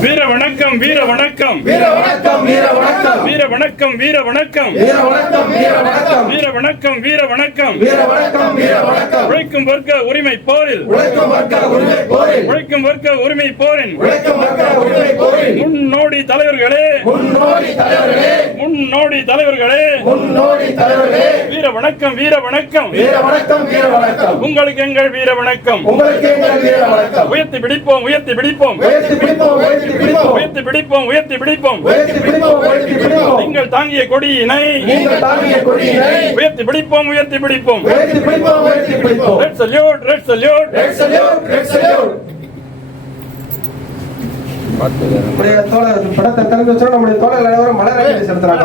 வீர வணக்கம் வீர வணக்கம் வீர வணக்கம் வீர வணக்கம் வீர வணக்கம் வீர வணக்கம் வீர வணக்கம் வீர வணக்கம் வீர வணக்கம் வீர வணக்கம் வீர வணக்கம் வீர வணக்கம் உழைக்கும் வர்க்க உரிமை போரில் உழைக்கும் வர்க்க உரிமை போரில் உழைக்கும் வர்க்க உரிமை போரின் உழைக்கும் வர்க்க உரிமை போரில் முன்னோடி தலைவர்களே முன்னோடி தலைவர்களே முன்னோடி தலைவர்களே முன்னோடி தலைவர்களே வீர வணக்கம் வீர வணக்கம் வீர வணக்கம் வீர வணக்கம் உங்களுக்கு எங்கள் வீர வணக்கம் உங்களுக்கு எங்கள் வீர வணக்கம் உயர்த்தி பிடிப்போம் உயர்த்தி பிடிப்போம் உயர்த்தி பிடிப்போம் உயர்த்தி பிடிப்போம் உயர்த்தி பிடிப்போம் உயர்த்தி பிடிப்போம் உயர்த்தி பிடிப்போம் உயர்த்தி பிடிப்போம் நீங்கள் தாங்கிய கொடியினை நீங்கள் தாங்கிய கொடியினை உயர்த்தி பிடிப்போம் உயர்த்தி பிடிப்போம் உயர்த்தி பிடிப்போம் உயர்த்தி பிடிப்போம் red salute red salute red salute red salute நம்முடைய தோழர் படத்தை திறந்து வச்சோம். நம்முடைய தோழர் அனைவரும் மலரஞ்சலி செலுத்துறாங்க.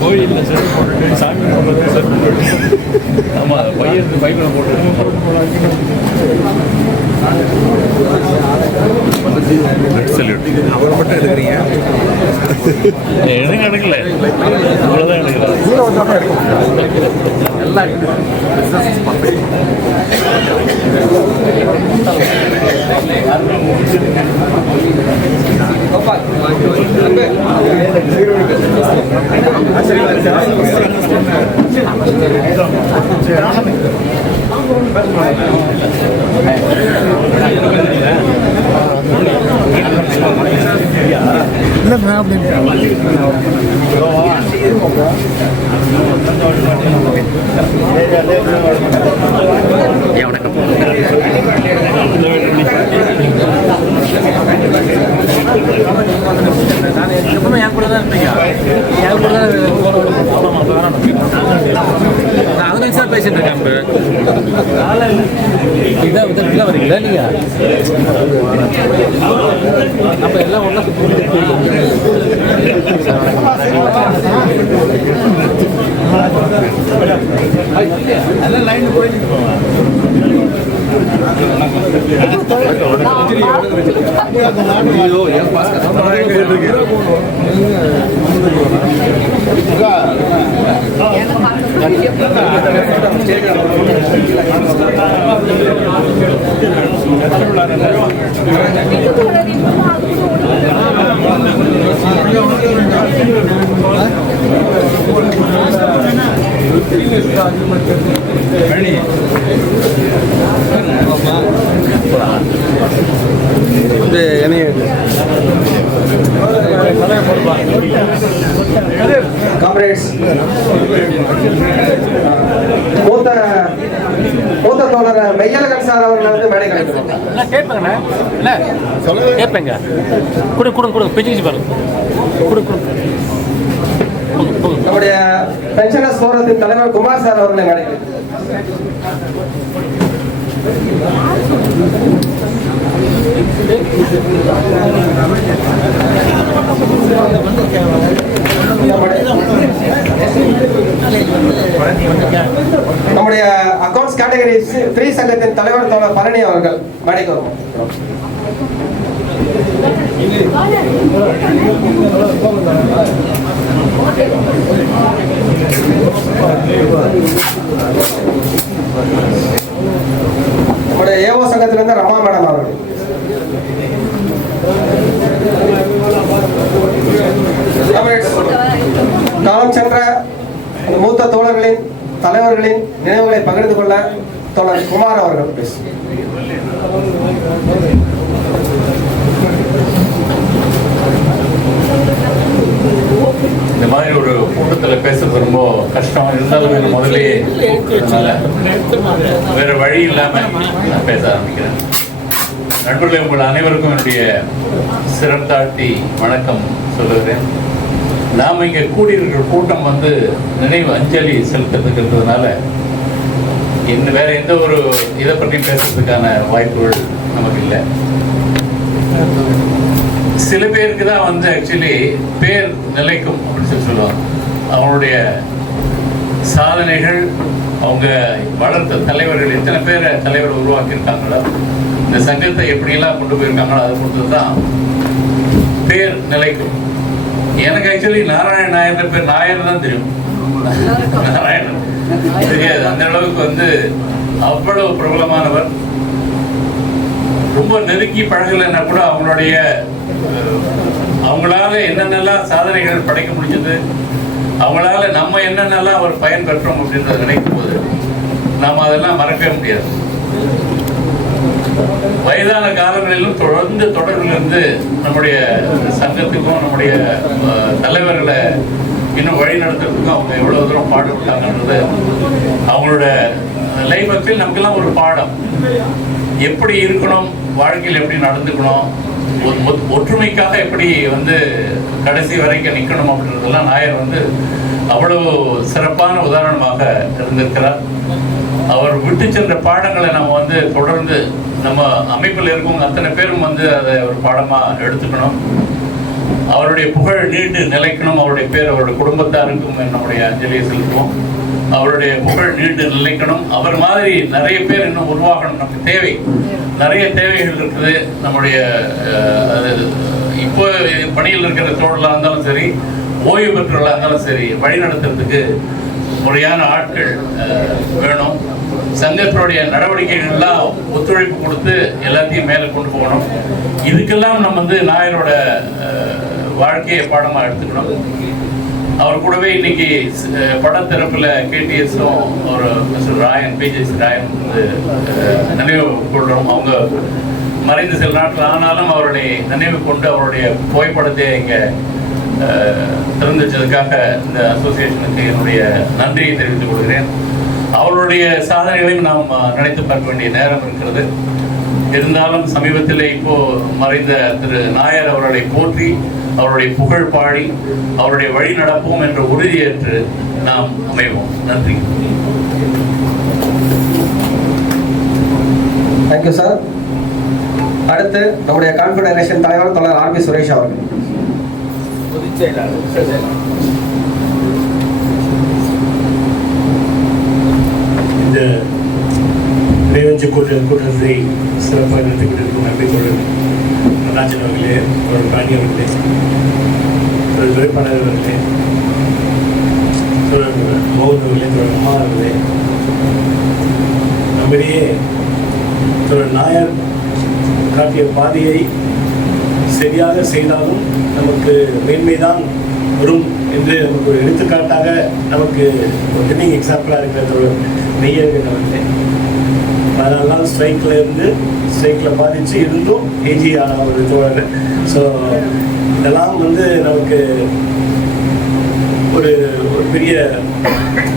கோயிலில் செல் போட்டு சாமி செல் ஆமாம் பையனுக்கு பைக்கில் போட்டு அவரை மட்டும் எடுக்கிறீங்க, எதுவும் எடுக்கல, இவ்வளோதான் எடுக்கிறேன். எல்லாம் இல்லை எப்பவுமே என் கூட தான் இருப்பீங்க, என் கூட தான் அது சார் பேசிட்டு இருக்கேன். இதான் இதில் வரீங்களா நீங்கள்? அப்போ எல்லாம் ஒன்றா எல்லாம் லைன் போயிட்டு காம்ரேட்ஸ், மூத்த தோழர் மெய்யழகன் சார் அவர்கள் வந்து மேடை கிடைக்கும். கேட்பேங்கண்ணா, என்ன கேட்பேங்க. கொடுங்க பிரிச்சு பாருங்க. நம்முடைய பென்ஷனர்ஸ் போராட்டத்தின் தலைவர் குமார் சார் அவர்களை மேடை கிடைக்கும். நம்முடைய அக்கவுண்ட்ஸ் கேட்டகரி 3 சங்கத்தின் தலைவர் தோழர் பழனி அவர்கள் மேடைக்கு வருவோம். நம்முடைய ஏஓ சங்கத்திலிருந்து ரமா மேடம் அவர்கள். காலம் சென்ற மூத்த தோழர்களின் தலைவர்களின் நினைவுகளை பகிர்ந்து கொள்ள தோழர் குமார் அவர்கள் பேசும். இந்த மாதிரி ஒரு கூட்டத்தில் பேசுறது ரொம்ப கஷ்டம் இருந்தாலும் எனக்கு முதலே வேற வழி இல்லாம நான் பேச ஆரம்பிக்கிறேன். நண்பர்களே, உங்கள் அனைவருக்கும் என்னுடைய சிரம் தாழ்த்தி வணக்கம் சொல்லுகிறேன். நாம் இங்கே கூடியிருக்கிற கூட்டம் வந்து நினைவு அஞ்சலி செலுத்துறதுன்றதுனால இன்னும் வேற எந்த ஒரு இதை பற்றி பேசுறதுக்கான வாய்ப்புகள் நமக்கு இல்லை. சில பேருக்கு தான் வந்து ஆக்சுவலி பேர் நிலைக்கும் அப்படின்னு சொல்லி சொல்லுவாங்க. அவங்களுடைய சாதனைகள், அவங்க வளர்த்த தலைவர்கள், எத்தனை பேரை தலைவர் உருவாக்கியிருக்காங்களோ, இந்த சங்கத்தை எப்படியெல்லாம் கொண்டு போயிருக்காங்களோ அதை பொறுத்து தான் பேர் நிலைக்கும். எனக்கு ஆக்சுவலி நாராயண நாயர் பேர் நாயர் தான் தெரியும், நாராயணன் தெரியாது. அந்த அளவுக்கு வந்து அவ்வளவு பிரபலமானவர். ரொம்ப நெருக்கி பழகலைன்னா கூட அவங்களால என்னென்னலாம் சாதனைகள் படைக்க முடிஞ்சது, அவங்களால நம்ம என்னென்னலாம் ஒரு பயன் பெற்றோம் அப்படின்றத நினைக்கும் போது நாம் அதெல்லாம் மறக்கவே முடியாது. வயதான காலங்களிலும் தொடர்ந்து தொடர்பிலிருந்து நம்முடைய சங்கத்துக்கும் நம்முடைய தலைவர்களை இன்னும் வழி நடத்துறதுக்கும் அவங்க எவ்வளவு தூரம் பாடுபட்டாங்கன்றது அவங்களோட லைஃப் ஆக்சுவலி நமக்கெல்லாம் ஒரு பாடம். எப்படி இருக்கணும், வாழ்க்கையில் எப்படி நடந்துக்கணும், ஒற்றுமைக்காக எப்படி வந்து கடைசி வரைக்கும் நிற்கணும் அப்படின்றதெல்லாம் நாயர் வந்து அவ்வளவு சிறப்பான உதாரணமாக இருந்திருக்கிறார். அவர் விட்டு சென்ற பாடங்களை நம்ம வந்து தொடர்ந்து நம்ம அமைப்பில் இருக்கவங்க அத்தனை பேரும் வந்து அதை ஒரு பாடமாக எடுத்துக்கணும். அவருடைய புகழ் நீண்டு நிலைக்கணும். அவருடைய பேர் அவருடைய குடும்பத்தாருக்கும் நம்முடைய அஞ்சலியை செலுத்துவோம். அவருடைய புகழ் நீண்டு நிலைக்கணும். அவர் மாதிரி நிறைய பேர் இன்னும் உருவாகணும். நமக்கு தேவை, நிறைய தேவைகள் இருக்குது. நம்முடைய இப்போ பணியில் இருக்கிற தோழலாக இருந்தாலும் சரி, ஓய்வு பெற்றவர்களாக இருந்தாலும் சரி, வழி நடத்துறதுக்கு முறையான ஆட்கள் வேணும். சங்கத்தினுடைய நடவடிக்கைகள்லாம் ஒத்துழைப்பு கொடுத்து எல்லாத்தையும் மேலே கொண்டு போகணும். இதுக்கெல்லாம் நம்ம வந்து நாயரோட வாழ்க்கையை பாடமாக எடுத்துக்கணும். அவர் கூடவே இன்னைக்கு படத்திறப்பில் கேடிஎஸும் ஒரு மிஸ்டர் ராயன், பிஜேசி ராயன் வந்து நினைவு கொள்கிறோம். அவங்க மறைந்து சில நாட்கள் ஆனாலும் அவருடைய நினைவு கொண்டு அவருடைய புகைப்படத்தை இங்கே திறந்து வச்சதுக்காக இந்த அசோசியேஷனுக்கு என்னுடைய நன்றியை தெரிவித்துக் கொள்கிறேன். அவருடைய சாதனைகளையும் நாம் நினைத்து பார்க்க வேண்டிய நேரம் இருக்கிறது. இருந்தாலும் சமீபத்தில் இப்போ மறைந்த திரு நாயர் அவர்களை போற்றி அவருடைய புகழ் பாடி அவருடைய வழி நடப்போம் என்ற உறுதியேற்று நாம் அமைவோம். நன்றி. Thank you sir. அடுத்து நம்முடைய கான்ஃபெடரேஷன் தலைவர் தோழர் ஆர் பி சுரேஷ் அவர்கள். இந்த நெஞ்சு கூட்டத்தை சிறப்பாக நடத்திக்கொண்டிருக்கும் நன்றி தோழர் ராஜன் அவர்களே, தோழர் ராணி அவர்களே, தோழர் துரைப்பாளர் அவர்களே, தோழர் மோகன் அவர்களே, தோழர் அம்மா அவர்களே, நம்மிடையே தோழர் நாயர் காட்டிய பாதையை சரியாக செய்தாலும் நமக்கு மேன்மைதான் வரும் என்று நமக்கு ஒரு எடுத்துக்காட்டாக நமக்கு ஒரு லிவிங் எக்ஸாம்பிளாக இருக்கிற தோழர் நெய்யர்கள் அவர்களே. 14 நாள் ஸ்ட்ரைக்கில் பாதித்து இருந்தும் ஏஜி ஆன ஒரு தோழர். ஸோ இதெல்லாம் நமக்கு ஒரு பெரிய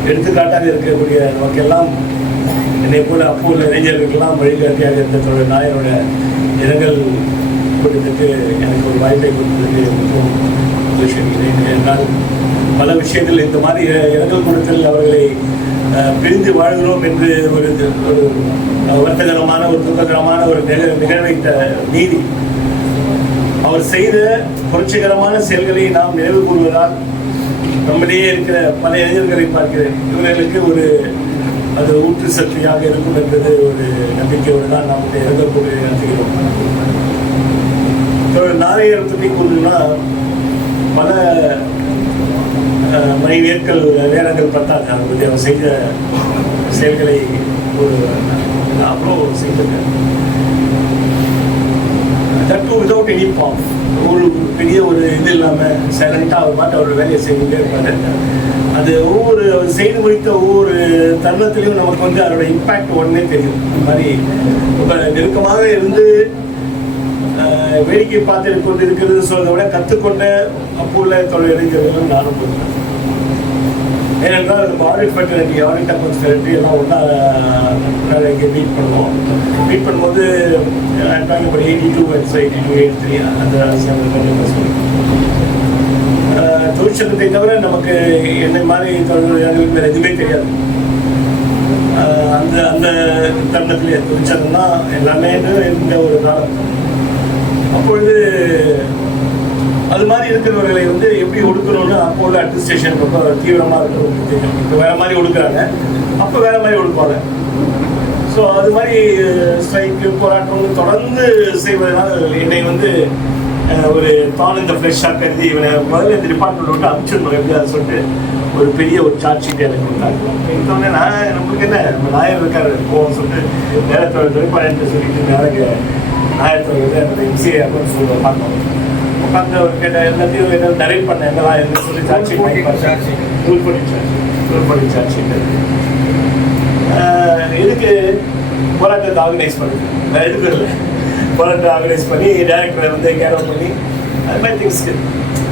எடுத்துக்காட்டாக இருக்கக்கூடிய நமக்கெல்லாம் என்னை போல அப்போ உள்ள இளைஞர்களுக்கெல்லாம் வழிகாட்டியாக இருந்த தோழர் நாயரோட இரங்கல் கூட்டத்துக்கு எனக்கு ஒரு வாய்ப்பை கொடுத்ததுக்கு மிகவும் மகிழ்ச்சி அடைகிறேன். என்றால் பல விஷயங்கள் இந்த மாதிரி இரங்கல் கூட்டத்தில் அவர்களை பிரிந்து வாழ்கிறோம் என்று ஒரு வருத்தகரமான ஒரு துக்ககரமான ஒரு நிகழ்வை மீறி அவர் செய்த புரட்சிகரமான செயல்களை நாம் நினைவு கூறுவதால் நம்மிடையே இருக்கிற பல இளைஞர்களை பார்க்கிறேன். இவர்களுக்கு ஒரு அது ஊற்று சக்தியாக இருக்கும் என்பது ஒரு நம்பிக்கையோடு தான் நம்முடைய இரங்கல் கூட்டத்தை நடத்துகிறோம். நாரையர் துணை கூறுனா பல மணிவேற்கள் நேரங்கள் பத்தாது. அதை அவர் செய்த செயல்களை ஒரு அவ்வளோ செய்திருக்காரு. தட் விதவுட் எனி பாம், ஒரு பெரிய ஒரு இது இல்லாமல் சைலண்டாக அவர் பாட்டு அவர் வேலையை செய்துகிட்டே இருப்பார். அது ஒவ்வொரு அவர் செய்து முடித்த ஒவ்வொரு தருணத்திலையும் நமக்கு அதோட இம்பேக்ட் உடனே தெரியும். இந்த மாதிரி ரொம்ப நெருக்கமாக இருந்து வேடிக்கை பார்த்து கொண்டு இருக்கிறது சொல்றதை விட கற்றுக்கொண்ட அப்போ உள்ள தொழில் இளைஞர்களும் நானும் போகிறேன். ஏனென்றால் நம்ம ஆடிட் ஃபெட்டரிட்டி, ஆடிட் அக்கௌண்ட்ஸ் ஃபெட்டரிட்டி எல்லாம் ஒன்றா இங்கே மீட் பண்ணுவோம். மீட் பண்ணும்போது 82 and 83 அந்த தொழிற்சங்கத்தை தவிர நமக்கு என்னை மாதிரி தொழிலாளர்களுக்கு வேறு எதுவுமே தெரியாது. அந்த அந்த தருணத்திலே தொழிற்சங்கம் தான் எல்லாமே இருந்த ஒரு காலம். அப்பொழுது அது மாதிரி இருக்கிறவர்களை எப்படி ஒடுக்கணும்னு அப்போ உள்ள அட்மினிஸ்ட்ரேஷன் ரொம்ப தீவிரமாக இருக்கிறவங்க தெரியும். இப்போ வேற மாதிரி ஒடுக்குறாங்க, அப்போ வேற மாதிரி ஒடுப்பாங்க. ஸோ அது மாதிரி ஸ்ட்ரைக்கு போராட்டம் தொடர்ந்து செய்வதனால் என்னை ஒரு தான் இந்த ஃப்ரெஷ்ஷாக கருதி இவனை முதல்ல இந்த டிபார்ட்மெண்ட் விட்டு அனுப்பிச்சிடணும் எப்படியாவது சொல்லிட்டு ஒரு பெரிய ஒரு சார்ஜ் ஷீட் எனக்கு கொடுத்தாங்க. இன்னொன்று நம்மளுக்கு என்ன நம்ம நாயர் இருக்காரு போவோம்னு சொல்லிட்டு நேரத்தோட தொழிற்பாடு சொல்லிட்டு நேரங்க நாயத்தோட அந்த எம்சிஏ அக்கௌண்ட்ஸ் பார்த்தோம். உட்காந்து அவர் கேட்ட எல்லாத்தையும் எதாவது நரேட் பண்ண எங்கெல்லாம் என்ன சொல்லி சார்ஜ் ஷீட் ரூல் பண்ணி சார்ஜ் ஷீட் இதுக்கு போராட்டத்தை ஆர்கனைஸ் பண்ணுது. நான் எதுக்கு இல்லை, போராட்டம் ஆர்கனைஸ் பண்ணி டேரக்டரை கேரோ பண்ணி அது மாதிரி திங்ஸ்க்கு.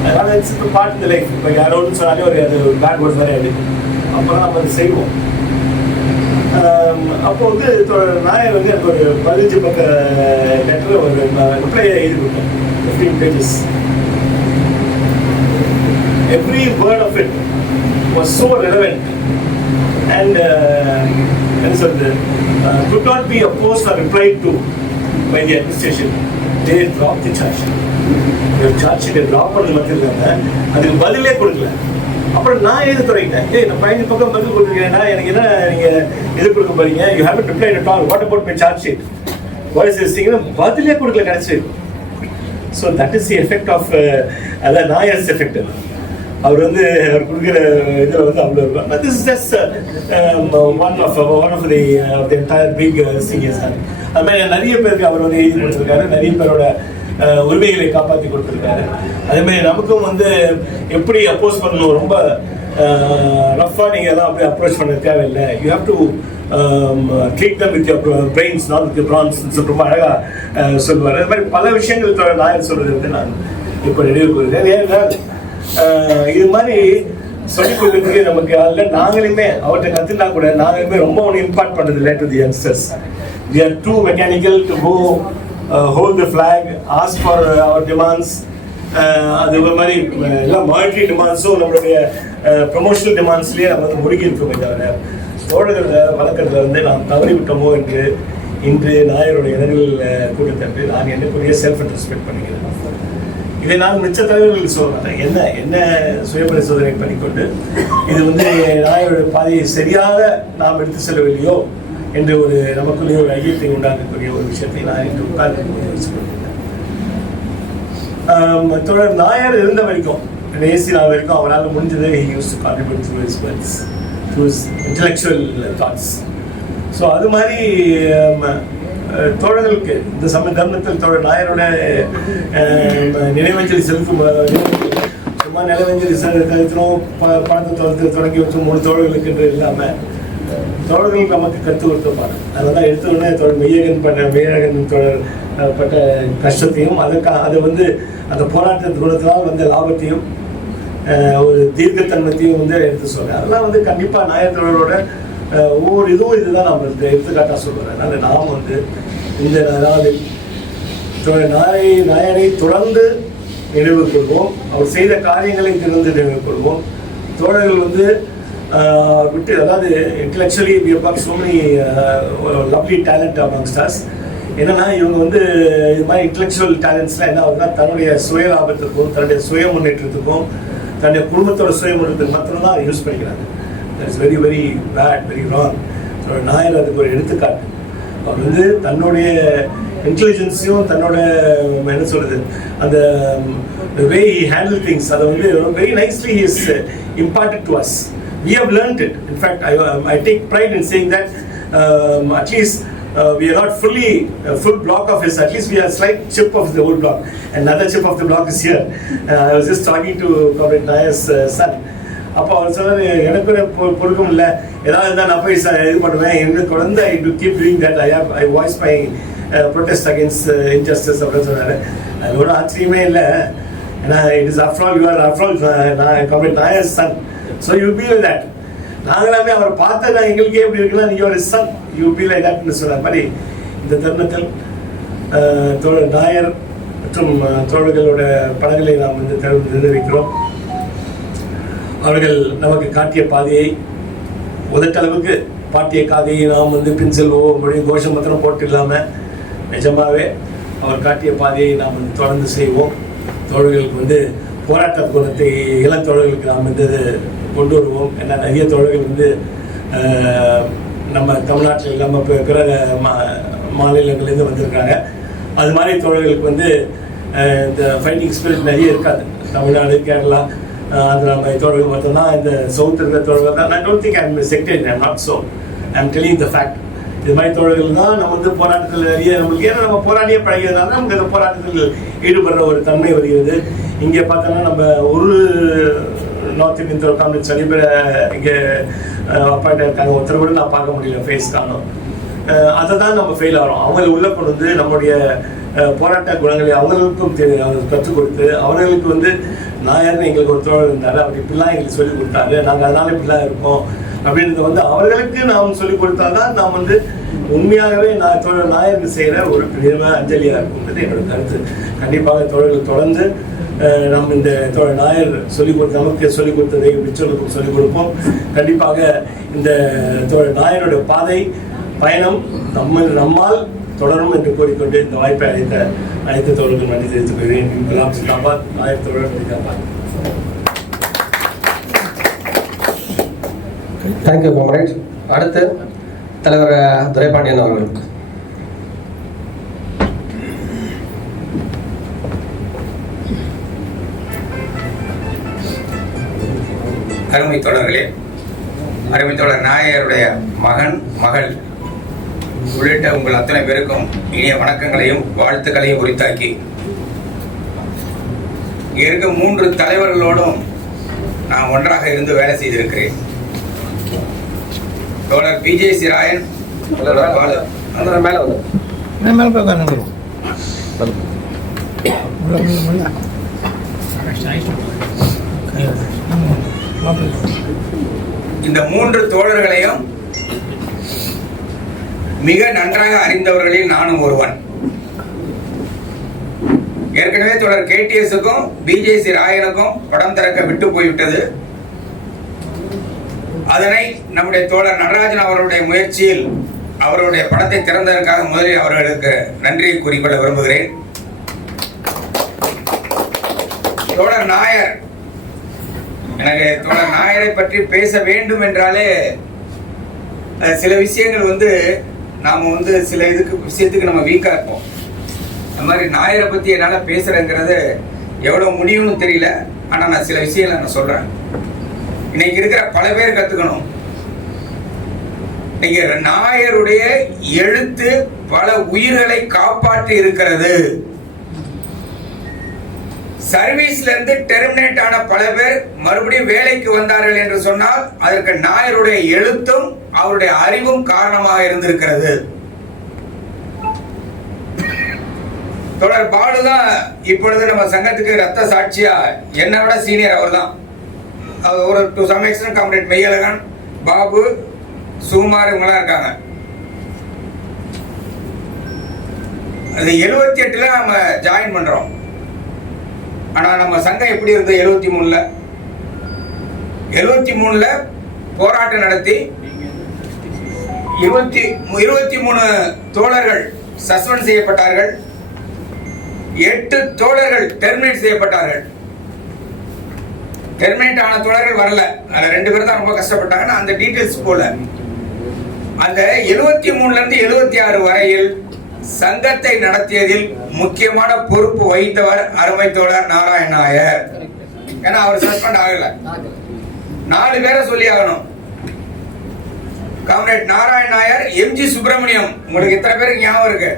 அதனால் இட்ஸ் இப்போ பார்ட் இந்த லைஃப். இப்போ யாரோன்னு சொன்னாலே அது பேக் போர்ட் மாதிரி ஆகிடுது. அப்புறம் நம்ம அதை செய்வோம். அப்போ நாயர் எனக்கு ஒரு 15 பக்க லெட்டர் ஒரு ரிப்ளை எழுதி கொடுத்தேன். 15 pages. Every word of it was so relevant and could not be opposed or replied to by the administration. They dropped the charge sheet. The charge sheet drop பண்ணது மட்டும் இல்லாமல் அதுக்கு பதிலே கொடுக்கல. அப்புறம் நான் எழுதி தொடங்கிட்டேன். நான் 15 பக்கம் பதில் கொடுத்துருக்கேன்னா எனக்கு என்ன நீங்கள் எது கொடுக்க போறீங்க? You haven't replied at all. What about my charge sheet? What is this thing? பதிலே கொடுக்கல கடைசி. So that is the effect of அதான் நாயர்ஸ் எஃபெக்ட். அவர் அவர் கொடுக்குற இதில் அவ்வளோ இருக்கும். This is just one of the entire big series. அது மாதிரி நிறைய பேருக்கு அவர் எழுதி கொடுத்துருக்காரு. நிறைய பேரோட உரிமைகளை காப்பாற்றி கொடுத்துருக்காரு. அதேமாதிரி நமக்கும் எப்படி அப்போஸ் பண்ணணும், ரொம்ப ரஃபாக நீங்கள் எல்லாம் அப்படியே அப்ரோச் பண்ண தேவையில்லை. You have to treat them with your brains, not with brawns. ரொம்ப அழகாக சொல்லுவார். அது மாதிரி பல விஷயங்கள் நாயர் சொல்கிறது நான் இப்போ நினைவு கூறுகிறேன். ஏன்னா இது மாதிரி சொல்லிக் கொடுக்கறதுக்கு நமக்கு அதில் நாங்களுமே அவர்கிட்ட கற்றுனா கூட நாங்களுமே ரொம்ப ஒன்று இம்பார்ட் பண்ணுறது இல்லை to the youngsters. We are too mechanical to go hold the flag, ask for our demands. அது ஒரு மாதிரி எல்லாம் மானிட்டரி டிமாண்ட்ஸும் நம்மளுடைய ப்ரொமோஷனல் டிமாண்ட்ஸ்லேயே நம்ம முழுகி இருக்கோமே தவிர தோழர்களை வளர்க்கறதுல நாம் தவறி விட்டோமோ என்று இன்று நாயருடைய இரங்கல் கூட்டத்தன்று நான் எனக்குரிய செல்ஃப் ரெஸ்பெக்ட் பண்ணிக்கிறேன். இதை நான் மிச்ச தலைவர்கள் சொல்கிறேன். என்ன சுய பரிசோதனை பண்ணிக்கொண்டு இது நாயருடைய பாதையை சரியாக நாம் எடுத்து செல்லவில்லையோ என்ற ஒரு நமக்குள்ளே ஒரு ஐயத்தை உண்டாக்கக்கூடிய ஒரு விஷயத்தை நான் இன்று உட்கார்ந்து வச்சுக்கொண்டிருக்கேன். தோழர் நாயர் இருந்த வரைக்கும் ஏசி நாள் வரைக்கும் அவரால் முடிஞ்சதை he used to contribute through his words, through his intellectual thoughts. So அது மாதிரி தோழர்களுக்கு இந்த தருணத்தில் தோழர் நாயரோட நினைவஞ்சலி செலுத்தும் சும்மா நினைவஞ்சலி செலுத்தினோம் பணத்தை தொடங்கி வச்சோம் 3 தோழர்களுக்கு என்று இல்லாமல் தோழர்கள் நமக்கு கற்றுக் கொடுத்துப்பாங்க. அதெல்லாம் எடுத்தோடனே தோழர் மெய்யழகன் தோழர் பட்ட கஷ்டத்தையும் அதை அந்த போராட்டத்து குணத்தினால் வந்த லாபத்தையும் ஒரு தீர்க்கத்தன்மத்தையும் எடுத்து சொல்றேன். அதெல்லாம் கண்டிப்பாக நாயர் தோழரோட ஒவ்வொரு இதுதான் நம்ம எடுத்துக்காட்டாக சொல்கிறேன். அதனால் நாம் இந்த நாளில் நாயரை தொடர்ந்து நினைவு கொள்வோம். அவர் செய்த காரியங்களை தொடர்ந்து நினைவு கொள்வோம். தோழர்கள் விட்டு அதாவது intellectually we have got so many lovely talent amongst us. என்னன்னா இவங்க இது மாதிரி இன்டெலெக்சுவல் டேலண்ட்ஸ்லாம் என்ன ஆகுதுன்னா தன்னுடைய சுய லாபத்திற்கும் தன்னுடைய சுய முன்னேற்றத்துக்கும் தன்னுடைய குடும்பத்தோட சுய முன்னேற்றத்துக்கு மாத்திரம்தான் யூஸ் பண்ணிக்கிறாங்க. That is very very bad, very wrong. Nair அதுக்கு ஒரு எடுத்துக்காட்டு. அவர் தன்னுடைய இன்டெலிஜென்ஸையும் தன்னோட என்ன சொல்றது அந்த வே he handle things அதை very nicely he is imparted to us. We have learned it. In fact, I take pride in saying that at least we are not fully full block of his. At least we are a slight chip of the whole block. Another chip of the block is here. I was just talking to Comrade Nayar's son. அப்போ அவர் சொன்னார், எனக்கு பொறுக்கும் இல்லை, ஏதாவது இருந்தால் நான் போய் இது பண்ணுவேன், எனக்கு குழந்தை I do keep doing that, I voice my protest against injustice அப்படின்னு சொன்னார். அது ஒன்றும் ஆச்சரியமே இல்லை. ஏன்னா it is after all you are after all Comrade Nayar's son. So you be like that. நாங்களாமே அவரை பார்த்தா எங்களுக்கே எப்படி இருக்குன்னா நீ ஒரு சன், யூ பி லைக் தட்னு சொன்ன மாதிரி இந்த தருணத்தில் தோழர் நாயர் மற்றும் தோழர்களோட படங்களை நாம் நிர்ணயிக்கிறோம். அவர்கள் நமக்கு காட்டிய பாதையை உதட்டளவுக்கு பாட்டிய காதையை நாம் பின் செல்வோம் மொழி கோஷம் மாத்திரம் போட்டு இல்லாமல் நிஜமாவே அவர் காட்டிய பாதையை நாம் தொடர்ந்து செய்வோம். தோழர்களுக்கு போராட்ட குணத்தை இளம் தோழர்களுக்கு நாம் கொண்டு வருவோம். ஏன்னா நிறைய தோழர்கள் நம்ம தமிழ்நாட்டில் இல்லாமல் பிற மாநிலங்கள்லேருந்து வந்திருக்காங்க. அது மாதிரி தோழர்களுக்கு இந்த ஃபைட்டிங் ஸ்பிரிட் நிறைய இருக்காது. தமிழ்நாடு, கேரளா, ஆந்திரா மாதிரி தோழர்கள் மட்டும்தான் இந்த சவுத் இருக்கிற தோழர்கள் தான். I don't think I am sectarian, I am not so, I am telling the fact. இது மாதிரி தோழர்கள் தான் நம்ம போராட்டத்தில் நிறைய நம்மளுக்கு ஏன்னா நம்ம போராடியே பழகிறதுனால நமக்கு அந்த போராட்டத்தில் ஈடுபடுற ஒரு தன்மை வருகிறது. இங்கே பார்த்தோன்னா நம்ம ஒரு நார்த் இந்தியன் காங்கிரஸ் சனி பேர் இங்கே அப்பாயிண்ட் இருக்காங்க, ஒருத்தர் கூட நான் பார்க்க முடியல, ஃபேஸ் காணும். அதை தான் நம்ம ஃபெயில் ஆகிறோம். அவங்களை உள்ள கொண்டு நம்முடைய போராட்ட குணங்களை அவங்களுக்கும் கற்றுக் கொடுத்து அவர்களுக்கு நாயர்னு எங்களுக்கு ஒரு தோழர் இருந்தார், அவர் இப்படிலாம் எங்களுக்கு சொல்லிக் கொடுத்தாரு, நாங்கள் அதனால இப்படிலாம் இருக்கோம் அப்படின்றத அவர்களுக்கு நாம் சொல்லிக் கொடுத்தால்தான் நாம் உண்மையாகவே தோழர் நாயருக்கு செய்கிற ஒரு பெரிய அஞ்சலியாக இருக்கும்ன்றது என்னோட கருத்து. கண்டிப்பாக தோழர்கள் தொடர்ந்து நம்ம இந்த தோழர் நாயர் நமக்கு சொல்லிக் கொடுத்ததை மிச்சர்களுக்கும் சொல்லிக் கொடுப்போம். கண்டிப்பாக இந்த தோழர் நாயரோட பாதை பயணம் நம்மால் தொடரும் என்று கூறிக்கொண்டு இந்த வாய்ப்பை அனைத்து தோழர்கள் நன்றி தெரிவித்துக் கொள்கிறேன். குலாம் சிந்தாபாத், நாயர் தோழர் சிந்தாபாத். Thank you comrade. அடுத்து தலைவர் துரைபாண்டியன் அவர்களுக்கு. அருமை தோழர்களே, அருமை தோழர் நாயருடைய மகன், மகள் உள்ளிட்ட உங்கள் அத்தனை பேருக்கும் இனிய வணக்கங்களையும் வாழ்த்துக்களையும் உரித்தாக்கி, இங்கே இருக்க 3 தலைவர்களோடும் நான் ஒன்றாக இருந்து வேலை செய்திருக்கிறேன். தோழர் பிஜேசி ராயன், இந்த 3 தோழர்களையும் மிக நன்றாக அறிந்தவர்களில் நானும் ஒருவன். ஏற்கனவே தொடர் கேடிஎஸ்க்கும் பிஜேசி ராயனுக்கும் படம் திறக்க விட்டு போய்விட்டது. அதனை நம்முடைய தோழர் நடராஜன் அவருடைய முயற்சியில் அவருடைய படத்தை திறந்ததற்காக முதலில் அவர்களுக்கு நன்றியை கூறிக்கொள்ள விரும்புகிறேன். தோழர் நாயர், எனக்கு தோழர் நாயரை பற்றி பேச வேண்டும் என்றாலே சில விஷயங்கள் வந்து நாம வந்து சில விஷயத்துக்கு நம்ம வீக்கா இருப்போம். அந்த மாதிரி நாயரை பத்தி என்னால பேசுறேங்கிறது எவ்வளவு முடியும்னு தெரியல. ஆனா நான் சில விஷயங்களை நான் சொல்றேன். இன்னைக்கு இருக்கிற பல பேர் கத்துக்கணும். இன்னைக்கு நாயருடைய எழுத்து பல உயிர்களை காப்பாற்றி இருக்கிறது. சர்வீஸ்ல இருந்து டெர்மினேட் ஆன பல பேர் மறுபடியும் வேலைக்கு வந்தார்கள் என்று சொன்னால் அதற்கு நாயருடைய எழுத்தும் அவருடைய அறிவும் காரணமாக இருந்திருக்கிறது. தொடர் பாலுதான் இப்பொழுது நம்ம சங்கத்துக்கு ரத்த சாட்சியா, என்னை விட சீனியர் அவர் தான். ஒரு to some extent comrade Meyyazhagan, Babu, Sukumar இவங்கெல்லாம் இருக்காங்க. அது 78ல நம்ம ஜாயின் பண்றோம். ஆனா நம்ம சங்கம் எப்படி இருந்தது 73ல? 73ல போராட்டம் நடத்தி 23 தோழர்கள் சஸ்பெண்ட் செய்யப்பட்டார்கள். 8 தோழர்கள் டெர்மினேட் செய்யப்பட்டார்கள். டெர்மினேட் ஆன தோழர்கள் வரல. அதுல 2 பேர் தான் ரொம்ப கஷ்டப்பட்டாங்க. அந்த டீடைல்ஸ் போல அந்த 73ல இருந்து 76 வரையில் சங்கத்தை நடத்தியதில் முக்கியமான பொறுப்பு வகித்தவர் அருமை தோழர் நாராயண நாயர். ஏன்னா அவர் சஸ்பெண்ட் ஆகல. 4 பேரை சொல்லி ஆகணும். காம்ரேட் நாராயண நாயர், எம்ஜி சுப்பிரமணியம், உங்களுக்கு எத்தனை பேருக்கு ஞாபகம் இருக்கு?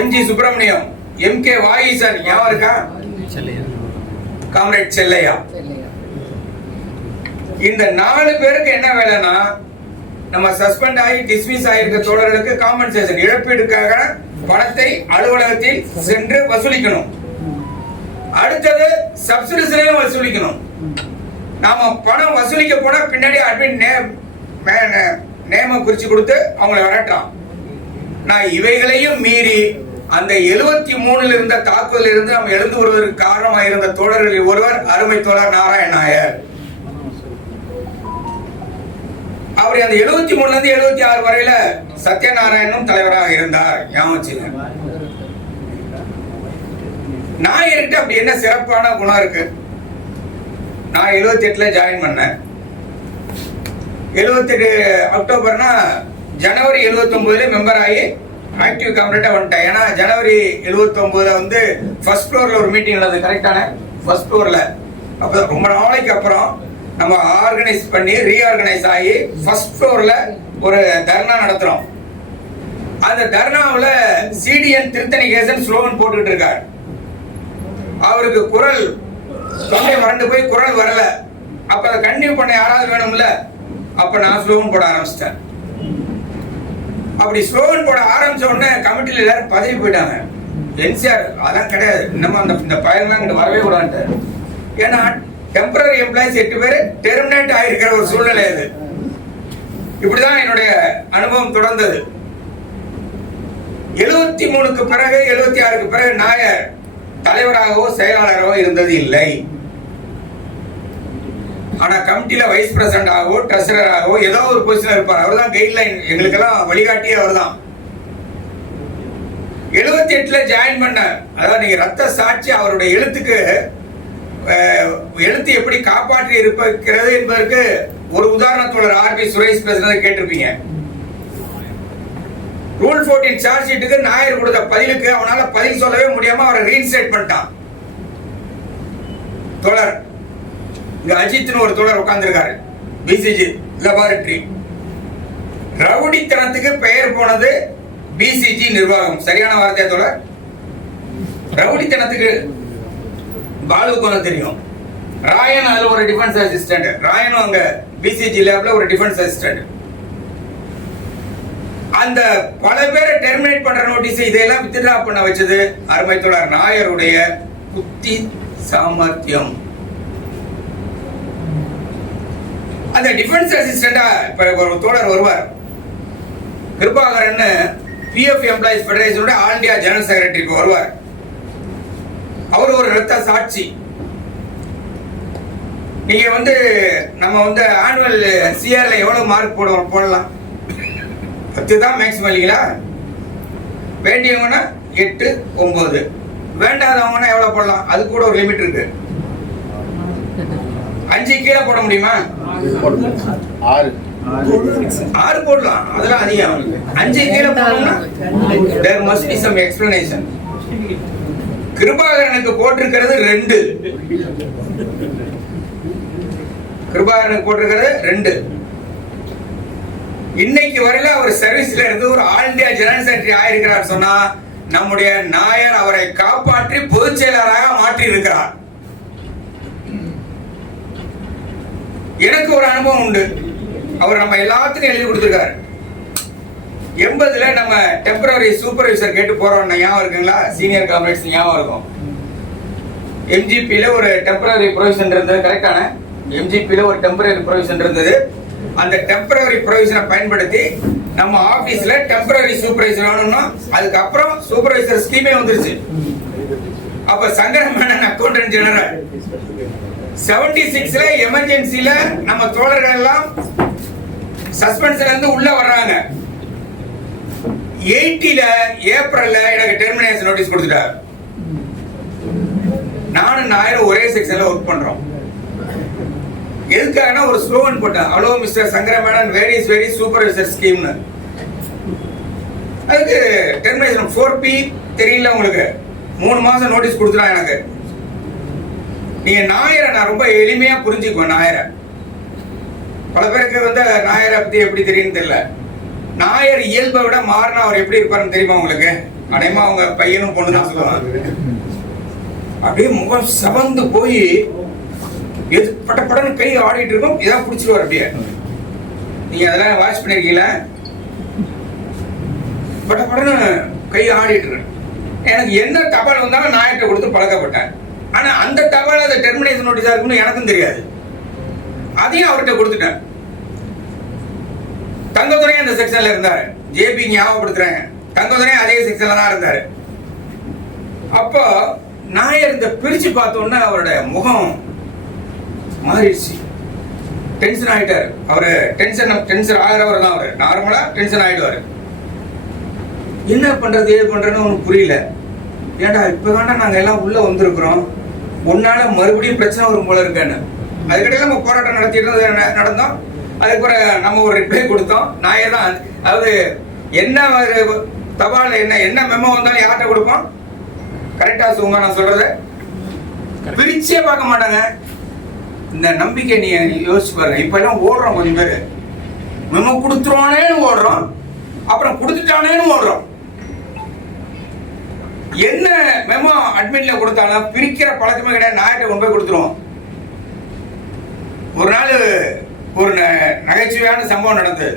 எம்ஜி சுப்பிரமணியம், எம்கே வாயிசன் ஞாபகம் இருக்கா? காம்ரேட் செல்லையா. இந்த 4 பேருக்கு என்ன வேலைன்னா, நம்ம சஸ்பெண்ட் ஆகி டிஸ்மிஸ் ஆகியிருக்க தோழர்களுக்கு காம்பன்சேஷன், இழப்பீடுக்காக பணத்தை அலுவலகத்தில் சென்று வசூலிக்கணும். அடுத்தது சப்சிடிஸ்லயும் வசூலிக்கணும். நாம பணம் வசூலிக்க போனா பின்னாடி அட்மின் நேம குறிச்சு கொடுத்து அவங்களை விரட்டான். நான் இவைகளையும் மீறி அந்த 73ல் இருந்த தாக்குதலில் இருந்து நாம் எழுந்து வருவதற்கு காரணமாக இருந்த தோழர்களில் ஒருவர் அருமை தோழர் நாராயண நாயர். அவர் அந்த 73ல இருந்து 76 வரையில சத்யநாராயணனும் தலைவராக இருந்தார். ஞாபகம். நாயர்கிட்ட அப்படி என்ன சிறப்பான குணம் இருக்கு? நான் 78ல ஜாயின் பண்ணேன். 78 அக்டோபர்னா ஜனவரி 79ல மெம்பர் ஆகி ஆக்டிவ் காம்ரேட்டா வந்துட்டேன். ஏன்னா ஜனவரி 79ல வந்து ஃபர்ஸ்ட் ஃப்ளோர்ல ஒரு மீட்டிங் நடந்தது. கரெக்டான ஃபர்ஸ்ட் ஃப்ளோர்ல. அப்ப ரொம்ப நாளைக்கு அப்புறம் நம்ம ஆர்கனைஸ் பண்ணி ரீஆர்கனைஸ் ஆகி ஃபர்ஸ்ட் ஃப்ளோர்ல ஒரு தர்ணா நடத்துறோம். அந்த தர்ணாவுல சிடிஎன் திருத்தணிகேசன் ஸ்லோகன் போட்டுக்கிட்டு இருக்கார். அவருக்கு குரல் தொண்டை மறந்து போய் குரல் வரல. அப்ப அதை கண்டினியூ பண்ண யாராவது வேணும்ல. அப்ப நான் ஸ்லோகன் போட ஆரம்பிச்சிட்டேன். அப்படி ஸ்லோகன் போட ஆரம்பிச்ச உடனே கமிட்டில எல்லாரும் பதவி போயிட்டாங்க. என்சிஆர் அதெல்லாம் கிடையாது, இன்னமும் இந்த பயன்லாம் இங்க வரவே கூடாது. ஏன்னா டெம்பரரி எம்ப்ளாயிஸ் 8 பேர் டெர்மினேட் ஆயிருக்கிற ஒரு சூழ்நிலை அது. இப்படிதான் என்னுடைய அனுபவம் தொடர்ந்தது. 73க்கு பிறகு 76க்கு பிறகு நாயர் தலைவராகவோ செயலாளராகவோ இருந்தது இல்லை. ஆனா கமிட்டில வைஸ் பிரசிடண்ட் ஆகவோ ட்ரெஷரராகவோ ஏதோ ஒரு பொசிஷன் இருப்பார். அவர் தான் கைட்லைன், எங்களுக்கெல்லாம் வழிகாட்டியே அவர் தான். 78ல ஜாயின் பண்ண, அதாவது நீங்க ரத்த சாட்சி அவருடைய எழுத்துக்கு எழுத்து எப்படி காப்பாற்றி இருக்கிறது என்பதற்கு ஒரு உதாரணத்தோட ஆர்பி சுரேஷ் பேசுறதை கேட்டிருப்பீங்க. ரூல் 14 சார்ஜ் ஷீட்டுக்கு நாயர் கொடுத்த பதிலுக்கு அவனால பதில் சொல்லவே முடியாம அவரை ரீஇன்ஸ்டேட் பண்ணிட்டான். தோழர் இங்க அஜித்னு ஒரு தோழர் உட்கார்ந்திருக்காரு, பிசிஜி லெபார்டரி. ரவுடித்தனத்துக்கு பெயர் போனது பிசிஜி நிர்வாகம். சரியான வார்த்தையா தோழர்? ரவுடித்தனத்துக்கு பாலுக்கு வந்து தெரியும். ராயன் அதுல ஒரு டிஃபென்ஸ் அசிஸ்டன்ட். ராயனும் அங்க பிசிஜி லேப்ல ஒரு டிஃபென்ஸ் அசிஸ்டன்ட். அந்த பல பேரை டெர்மினேட் பண்ற நோட்டீஸ் இதெல்லாம் வித்ட்ரா பண்ண வச்சது அருமை தோழர் நாயருடைய புத்தி சாமர்த்தியம். அந்த டிஃபென்ஸ் அசிஸ்டண்டா இப்ப ஒரு தோழர் வருவார், கிருபாகரன், பிஎஃப் எம்ப்ளாயிஸ் ஃபெடரேஷனோட ஆல் இந்தியா ஜெனரல் செக்ரட்டரி வருவார். அவர் ஒரு ரத்த சாட்சி. நீங்க வந்து நம்ம வந்து ஆனுவல் சிஆர்ல எவ்வளவு மார்க் போடலாம்? 10 தான் மேக்ஸிமம் இல்லைங்களா? வேண்டியவங்கன்னா 8, 9. வேண்டாதவங்கன்னா எவ்வளவு போடலாம்? அது கூட ஒரு லிமிட் இருக்கு. 5 கீழே போட முடியுமா? 6 போடலாம், அதெல்லாம் அதிகம். 5 கீழே போடணும்னா there must be some explanation. கிருபாகரனுக்கு போட்டிருக்கிறது 2. கிருபாகரனுக்கு போட்டிருக்கிறது 2. இன்னைக்கு வரையில அவர் சர்வீஸ்ல இருந்து ஒரு ஆல் இந்தியா ஜெனரல் செக்ரட்டரி ஆயிருக்கிறார் சொன்னா நம்முடைய நாயர் அவரை காப்பாற்றி பொதுச் செயலராக மாற்றி இருக்கிறார். எனக்கு ஒரு அனுபவம் உண்டு. அவர் நம்ம எல்லாத்துக்கும் எழுதி கொடுத்திருக்காரு. 80ல நம்ம டெம்பரரி சூப்பர்வைசர் கேட்டு போறோம், ஞாபகம் இருக்குங்களா? சீனியர் காம்ரேட்ஸ் ஞாபகம் இருக்கும். எம்ஜிபியில ஒரு டெம்பரரி ப்ரொவிஷன் இருந்தது. கரெக்டான எம்ஜிபியில ஒரு டெம்பரரி ப்ரொவிஷன் இருந்தது. அந்த டெம்பரரி ப்ரொவிஷனை பயன்படுத்தி நம்ம ஆபீஸ்ல டெம்பரரி சூப்பர்வைசர் வேணும்னா அதுக்கப்புறம் சூப்பர்வைசர் ஸ்கீமே வந்துருச்சு. அப்ப சங்கரமேனன் அக்கௌண்டன்ட் ஜெனரல் 76ல எமர்ஜென்சில நம்ம தோழர்கள் எல்லாம் சஸ்பென்ஸ்ல இருந்து உள்ள வர்றாங்க. 80ல ஏப்ரல்ல எனக்கு டெர்மினேஷன் நோட்டீஸ் கொடுத்துட்டார். நானும் நாயரும் ஒரே செக்ஷன்ல ஒர்க் பண்றோம். எதுக்காகனா ஒரு ஸ்லோகன் போட்டேன், hello mister Sankaramenon, very is very supervisor ஸ்கீம்னு. அதுக்கு டெர்மினேஷன் 4P தெரியல உங்களுக்கு. 3 மாசம் நோட்டீஸ் கொடுத்துட்டா எனக்கு. நீங்க நாயரை நான் ரொம்ப எளிமையா புரிஞ்சுக்குவேன். நாயரை பல பேருக்கு வந்து நாயரை பத்தி எப்படி தெரியும் தெரியல. நாயர் இயல்பை விட மாறினா அவர் எப்படி இருப்பாருன்னு தெரியுமா உங்களுக்கு? அடையமா அவங்க பையனும் பொண்ணு தான் சொல்லுவாங்க. அப்படியே முகம் சவந்து போய் எது படப்படன்னு கை ஆடிட்டு இருக்கும். இதான் பிடிச்சிருவார். அப்படியே நீங்க அதெல்லாம் வாட்ச் பண்ணிருக்கீங்களா? படப்படன்னு கை ஆடிட்டு இருக்கு. எனக்கு என்ன தபால் வந்தாலும் நாயர்கிட்ட கொடுத்து பழக்கப்பட்டேன். ஆனா அந்த தபால் அதை டெர்மினேஷன் நோட்டீஸா இருக்குன்னு எனக்கும் தெரியாது. அதையும் அவர்கிட்ட கொடுத்துட்டேன். தங்கதுரை அந்த செக்ஷன்ல இருந்தாரு. ஜேபி ஞாபகப்படுத்துறாங்க, தங்கதுரை அதே செக்ஷன்ல தான் இருந்தாரு. அப்போ நாயர் இந்த பிரிச்சு பார்த்தோன்னா அவருடைய முகம் மாறிடுச்சு. டென்ஷன் ஆயிட்டாரு. அவரு டென்ஷன் ஆகிறவர் தான். அவரு நார்மலா டென்ஷன் ஆயிடுவாரு. என்ன பண்றது ஏது பண்றதுன்னு ஒண்ணு புரியல. ஏன்டா இப்பதான்டா நாங்க எல்லாம் உள்ள வந்திருக்கிறோம், உன்னால மறுபடியும் பிரச்சனை வரும் போல இருக்கேன்னு. அதுக்கிடையில நம்ம போராட்டம் நடந்தோம். அதுக்கப்புறம் நம்ம ஒரு ரிப்ளை கொடுத்தோம். நாயர் தான், அதாவது என்ன ஒரு தபால் என்ன மெமோ வந்தாலும் யார்கிட்ட கொடுப்போம்? கரெக்டா சொல்லுங்க. நான் சொல்றது பிரிச்சே பார்க்க மாட்டாங்க. இந்த நம்பிக்கை நீ யோசிச்சு பாருங்க. இப்ப எல்லாம் ஓடுறோம், கொஞ்சம் பேரு மெமோ கொடுத்துருவானேன்னு ஓடுறோம், அப்புறம் கொடுத்துட்டானேன்னு ஓடுறோம். என்ன மெமோ அட்மின்ல கொடுத்தாலும் பிரிக்கிற பழக்கமே கிடையாது. நாயர்கிட்ட கொண்டு போய் கொடுத்துருவோம். ஒரு நாள் ஒரு நகைச்சுவையான சம்பவம் நடந்தது.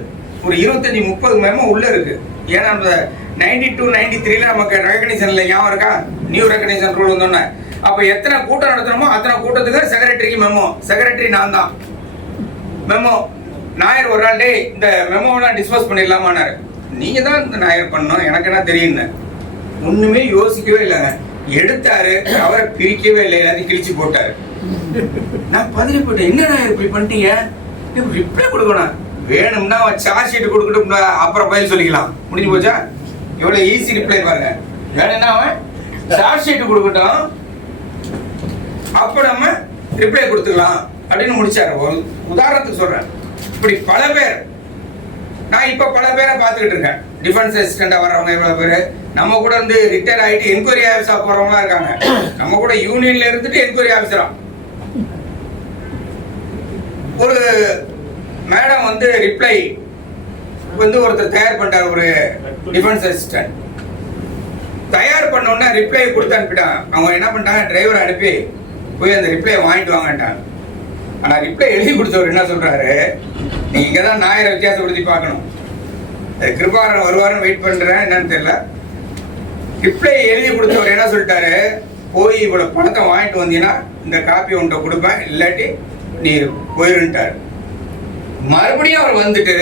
ஒரு 25-30 மெமோ உள்ள இருக்கு. ஏன்னா அந்த 92, 93ல நமக்கு ரெகக்னிஷன் இல்லை, ஞாபகம் இருக்கா? நியூ ரெகக்னிஷன் ரூல் வந்தோன்னே அப்ப எத்தனை கூட்டம் நடத்தணுமோ அத்தனை கூட்டத்துக்கு செக்ரட்டரிக்கு மெமோ. செக்ரட்டரி நான் தான். மெமோ நாயர் ஒரு நாள், டே இந்த மெமோவெல்லாம் டிஸ்போஸ் பண்ணிடலாமான்னாரு. நீங்க தான் இந்த நாயர் பண்ணணும், எனக்கு என்ன தெரியும்னு. ஒண்ணுமே யோசிக்கவே இல்லைங்க. எடுத்தாரு, அவரை பிரிக்கவே இல்லை, எல்லாத்தையும் கிழிச்சு போட்டாரு. நான் பதறி போட்டேன். என்ன நாயர் இப்படி பண்ணிட்டீங்க? ரிப்ளை கொடுக்கணும். வேணும்னா சார்ஜ் ஷீட் கொடுக்கட்டும், அப்புறம் பதில் சொல்லிக்கலாம். முடிஞ்சு போச்சா? எவ்வளவு ஈஸி ரிப்ளை பாருங்க. வேணும்னா அவன் சார்ஜ் ஷீட் கொடுக்கட்டும், அப்ப நம்ம ரிப்ளை கொடுத்துக்கலாம் அப்படின்னு முடிச்சாரு. ஒரு உதாரணத்துக்கு சொல்றேன். இப்படி பல பேர், நான் இப்ப பல பேரை பார்த்துக்கிட்டு இருக்கேன். டிஃபென்ஸ் அசிஸ்டண்டா வர்றவங்க இவ்வளவு பேரு, நம்ம கூட இருந்து ரிட்டையர் ஆயிட்டு என்கொயரி ஆஃபீஸா போறவங்களா இருக்காங்க. நம்ம கூட யூனியன்ல இருந்துட்டு என்கொயரி ஆஃபீஸரா. ஒரு மேடம் வந்து ரிப்ளை வந்து ஒருத்தர் தயார் பண்ணிட்டார், ஒரு டிஃபென்ஸ் அசிஸ்டன்ட் தயார் பண்ணோன்னா ரிப்ளை கொடுத்து அனுப்பிட்டாங்க. அவங்க என்ன பண்ணிட்டாங்க, டிரைவரை அனுப்பி போய் அந்த ரிப்ளை வாங்கிட்டு வாங்கட்டாங்க. ஆனா ரிப்ளை எழுதி கொடுத்தவர் என்ன சொல்றாரு, நீங்க இங்கதான் நாயரை வித்தியாசப்படுத்தி பார்க்கணும். கிருபாகரன் வருவாருன்னு வெயிட் பண்றேன், என்னன்னு தெரியல. ரிப்ளை எழுதி கொடுத்தவர் என்ன சொல்லிட்டாரு, போய் இவ்வளவு பணத்தை வாங்கிட்டு வந்தீங்கன்னா இந்த காப்பி உன்கிட்ட கொடுப்பேன், இல்லாட்டி நீ போயிருன்ட்டாரு. மறுபடியும் அவர் வந்துட்டு,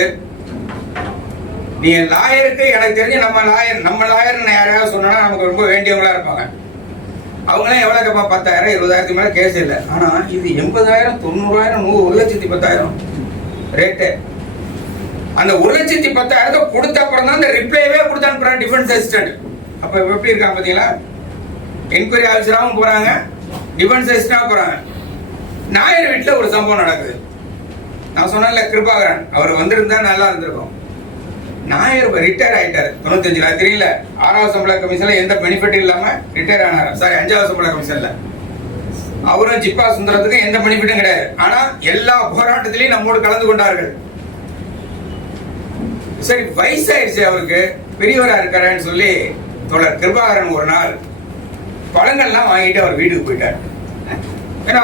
நீ லாயருக்கு எனக்கு தெரிஞ்சு நம்ம லாயர் யாரையாவது சொன்னா நமக்கு ரொம்ப வேண்டியவங்களா இருப்பாங்க. அவங்களாம் எவ்வளவு கேட்பா, 10,000 20,000 மேல கேஸ் இல்லை. ஆனா இது 80,000 90,000 1,10,000 ரேட்டு. அந்த 1,10,000 கொடுத்த அப்புறம் தான் இந்த ரிப்ளைவே கொடுத்து அனுப்புறாங்க டிஃபென்ஸ் அசிஸ்டன்ட். அப்ப எப்படி இருக்காங்க பாத்தீங்களா? என்கொயரி ஆஃபீஸராகவும் போறாங்க, டிஃபென்ஸ் அசிஸ்டன்டா போறாங்க. நாயர் வீட்டுல ஒரு சம்பவம் நடக்குது. நான் சொன்னேன்ல கிருபாகரன், அவர் வந்திருந்தா நல்லா இருந்திருக்கும். நாயர் ரிட்டையர் ஆயிட்டாரு 95ல, தெரியல. 6வது சம்பள கமிஷன்ல எந்த பெனிஃபிட் இல்லாம ரிட்டையர் ஆனாரு. சாரி, 5வது சம்பள கமிஷன்ல. அவரும் ஜிப்பா சுந்தரத்துக்கு எந்த பெனிஃபிட்டும் கிடையாது. ஆனா எல்லா போராட்டத்திலையும் நம்மோடு கலந்து கொண்டார்கள். சரி, வயசாயிருச்சு, அவருக்கு பெரியவரா இருக்காருன்னு சொல்லி தோழர் கிருபாகரன் ஒரு நாள் பழங்கள்லாம் வாங்கிட்டு அவர் வீட்டுக்கு போயிட்டார். ஏன்னா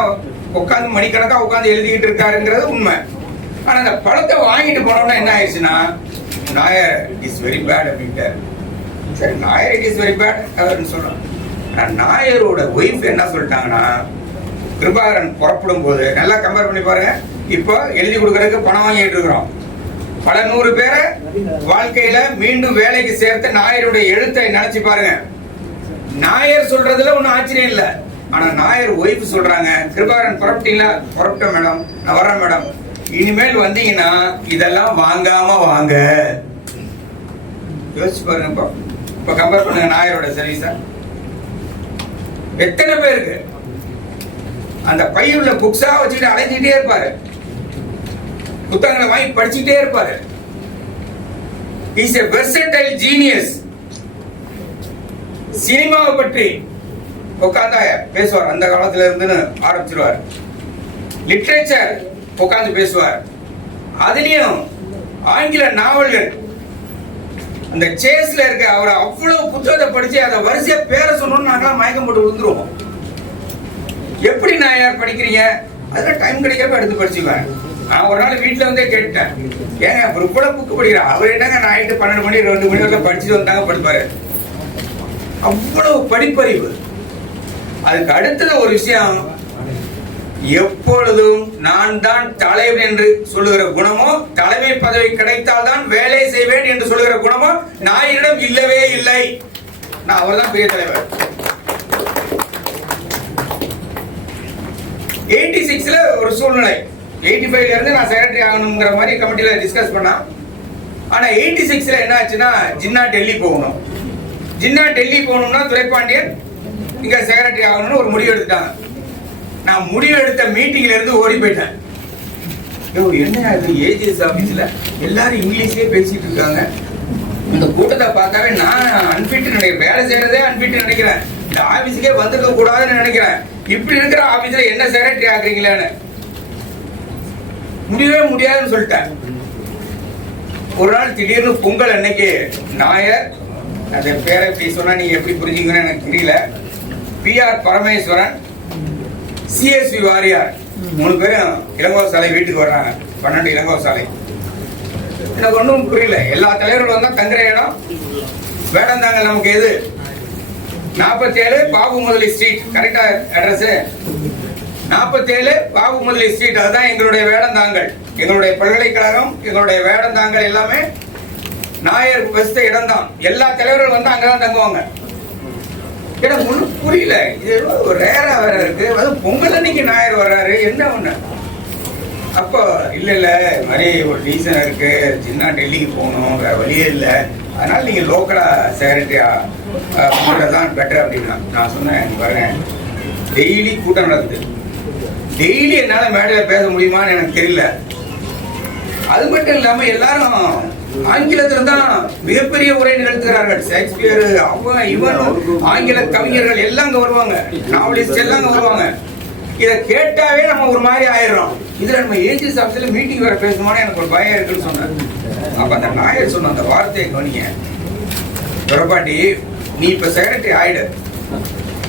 உட்காந்து மணிக்கணக்கா உட்காந்து எழுதிக்கிட்டு இருக்காருங்கிறது உண்மை. ஆனா அந்த பழத்தை வாங்கிட்டு போனோம்னா என்ன ஆயிடுச்சுன்னா, நாயர் இஸ் வெரி பேட் அப்படின்ட்டார். சரி, Nair it is very bad அவர்னு சொல்றோம். நாயரோட ஒய்ஃப் என்ன சொல்லிட்டாங்கன்னா, கிருபாகரன் புறப்படும் போது நல்லா கம்பேர் பண்ணி பாருங்க. இப்போ எழுதி கொடுக்கறதுக்கு பணம் வாங்கிட்டு இருக்கிறோம். பல 100 பேரை வாழ்க்கையில மீண்டும் வேலைக்கு சேர்த்த நாயருடைய எழுத்தை நினைச்சு பாருங்க. நாயர் சொல்றதுல ஒன்னும் ஆச்சரியம் இல்லை. ஆனா நாயர் ஒய்ஃப் சொல்றாங்க, கிருபாகரன் புறப்பட்டீங்களா? புறப்பட்டேன் மேடம், நான் வர்றேன் மேடம். இனிமேல் வந்தீங்கன்னா இதெல்லாம் வாங்காம வாங்க. யோசிச்சு பாருங்க. இப்ப கம்பேர் பண்ணுங்க நாயரோட சர்வீஸ. எத்தனை பேருக்கு அந்த பையுள்ள புக்ஸா வச்சுட்டு அலைஞ்சிட்டே இருப்பாரு, புத்தகங்களை வாங்கி படிச்சுட்டே இருப்பாரு. Is a versatile genius. சினிமாவை பற்றி உட்கார்ந்தா பேசுவார், அந்த காலத்துல இருந்துன்னு ஆரம்பிச்சிருவார். லிட்ரேச்சர் உட்கார்ந்து பேசுவார். அதுலயும் ஆங்கில நாவல்கள், அந்த சேஸ்ல இருக்க அவர் அவ்வளவு புத்தகத்தை படிச்சு அதை வரிசையா பேர சொன்னோம்னு நாங்களாம் மயக்கம் போட்டு விழுந்துருவோம். எப்படி நாயார் படிக்கிறீங்க? அதுல டைம் கிடைக்கிறப்ப எடுத்து படிச்சுக்குவேன். நான் ஒரு நாள் வீட்டுல வந்தே கேட்டேன், ஏங்க ஒரு கூட புக்கு படிக்கிறேன். அவர் என்னங்க நைட்டு 12 மணி 2 மணி வரைக்கும் படிச்சுட்டு வந்தாங்க படிப்பாரு. அவ்வளவு படிப்பறிவு. அதுக்கு அடுத்தது ஒரு விஷயம், எப்பொழுதும் நான் தான் தலைவன் என்று சொல்லுகிற குணமோ, தலைமை பதவி கிடைத்தால் தான் வேலை செய்வேன் என்று சொல்லுகிற குணமோ நாயரிடம் இல்லவே இல்லை. நான் அவர் தான் பெரிய தலைவர். 86ல ஒரு சூழ்நிலை, 85ல இருந்து நான் செக்ரட்டரி ஆகணுங்கிற மாதிரி கமிட்டியில டிஸ்கஸ் பண்ணா. ஆனா 86ல என்ன ஆச்சுன்னா, ஜின்னா டெல்லி போகணும். ஜின்னா டெல்லி போகணும்னா துரைப்பாண்டியன் இங்க செக்ரட்டரி ஆகணும்னு ஒரு முடிவு எடுத்துட்டாங்க. நான் முடிவு எடுத்த மீட்டிங்ல இருந்து ஓடி போயிட்டேன். என்ன ஏஜிஎஸ் ஆபீஸ்ல எல்லாரும் இங்கிலீஷ்லயே பேசிட்டு இருக்காங்க. இந்த கூட்டத்தை பார்த்தாவே நான் அன்பிட் நினைக்கிறேன், வேலை செய்யறதே அன்பிட் நினைக்கிறேன். இந்த ஆபீஸுக்கே வந்திருக்க கூடாதுன்னு நினைக்கிறேன். இப்படி இருக்கிற ஆபீஸ்ல என்ன செக்ரட்டரி ஆகுறீங்களான்னு முடியவே முடியாதுன்னு சொல்லிட்டேன். ஒரு நாள் திடீர்னு பொங்கல் அன்னைக்கு நாயர், அந்த பேரை எப்படி சொன்னா நீங்க எப்படி புரிஞ்சுங்கன்னு எனக்கு தெரியல, PR பரமேஸ்வரன், CSV வாரியார் 3 பேரும் இளங்கோ சாலை வீட்டுக்கு வர்றாங்க. 12 இளங்கோ சாலை. எனக்கு ஒன்றும் புரியல. எல்லா தலைவர்களும் வந்தா தங்குற இடம் வேடந்தாங்கல். நமக்கு எது 47 பாபு முதலி ஸ்ட்ரீட், கரெக்டா அட்ரஸ் 47 பாபு முதலி ஸ்ட்ரீட். அதுதான் எங்களுடைய வேடந்தாங்கல். எங்களுடைய பல்கலைக்கழகம், எங்களுடைய வேடந்தாங்கல் எல்லாமே நாயர் வசித்த இடம் தான். எல்லா தலைவர்களும் வந்து அங்கதான் தங்குவாங்க. எனக்கு ஒன்றும் புரியல. இது ஒரு ரேரா வேற இருக்கு. அது பொங்கல் அன்னைக்கு நாயர் வர்றாரு, என்ன ஒண்ணு. அப்போ இல்ல மாதிரி ஒரு ரீசன் இருக்கு, சின்ன டெல்லிக்கு போகணும், வேற வழியே இல்லை, அதனால நீங்க லோக்கலா செக்ரட்டரியா தான் பெட்டர் அப்படின்னா. நான் சொன்னேன், வரேன், டெய்லி கூட்டம் நடக்குது, டெய்லி என்னால மேடையில பேச முடியுமான்னு எனக்கு தெரியல. அது மட்டும் இல்லாம எல்லாரும் ஆங்கிலத்துல தான் மிகப்பெரிய உரை நிகழ்த்துகிறார்கள். ஷேக்ஸ்பியர், அவங்க இவன் ஆங்கில கவிஞர்கள் எல்லாம் அங்க வருவாங்க, நாவலிஸ்ட் எல்லாம் அங்க வருவாங்க. இதை கேட்டாவே நம்ம ஒரு மாதிரி ஆயிடுறோம். இதுல நம்ம ஏஜிஎஸ் ஆபீஸ்ல மீட்டிங் வேற பேசணும்னு எனக்கு ஒரு பயம் இருக்குன்னு சொன்னேன். அப்ப அந்த நாயர் சொன்ன அந்த வார்த்தையை கவனிங்க, துரைப்பாண்டி நீ இப்ப செக்ரட்டரி ஆயிடு,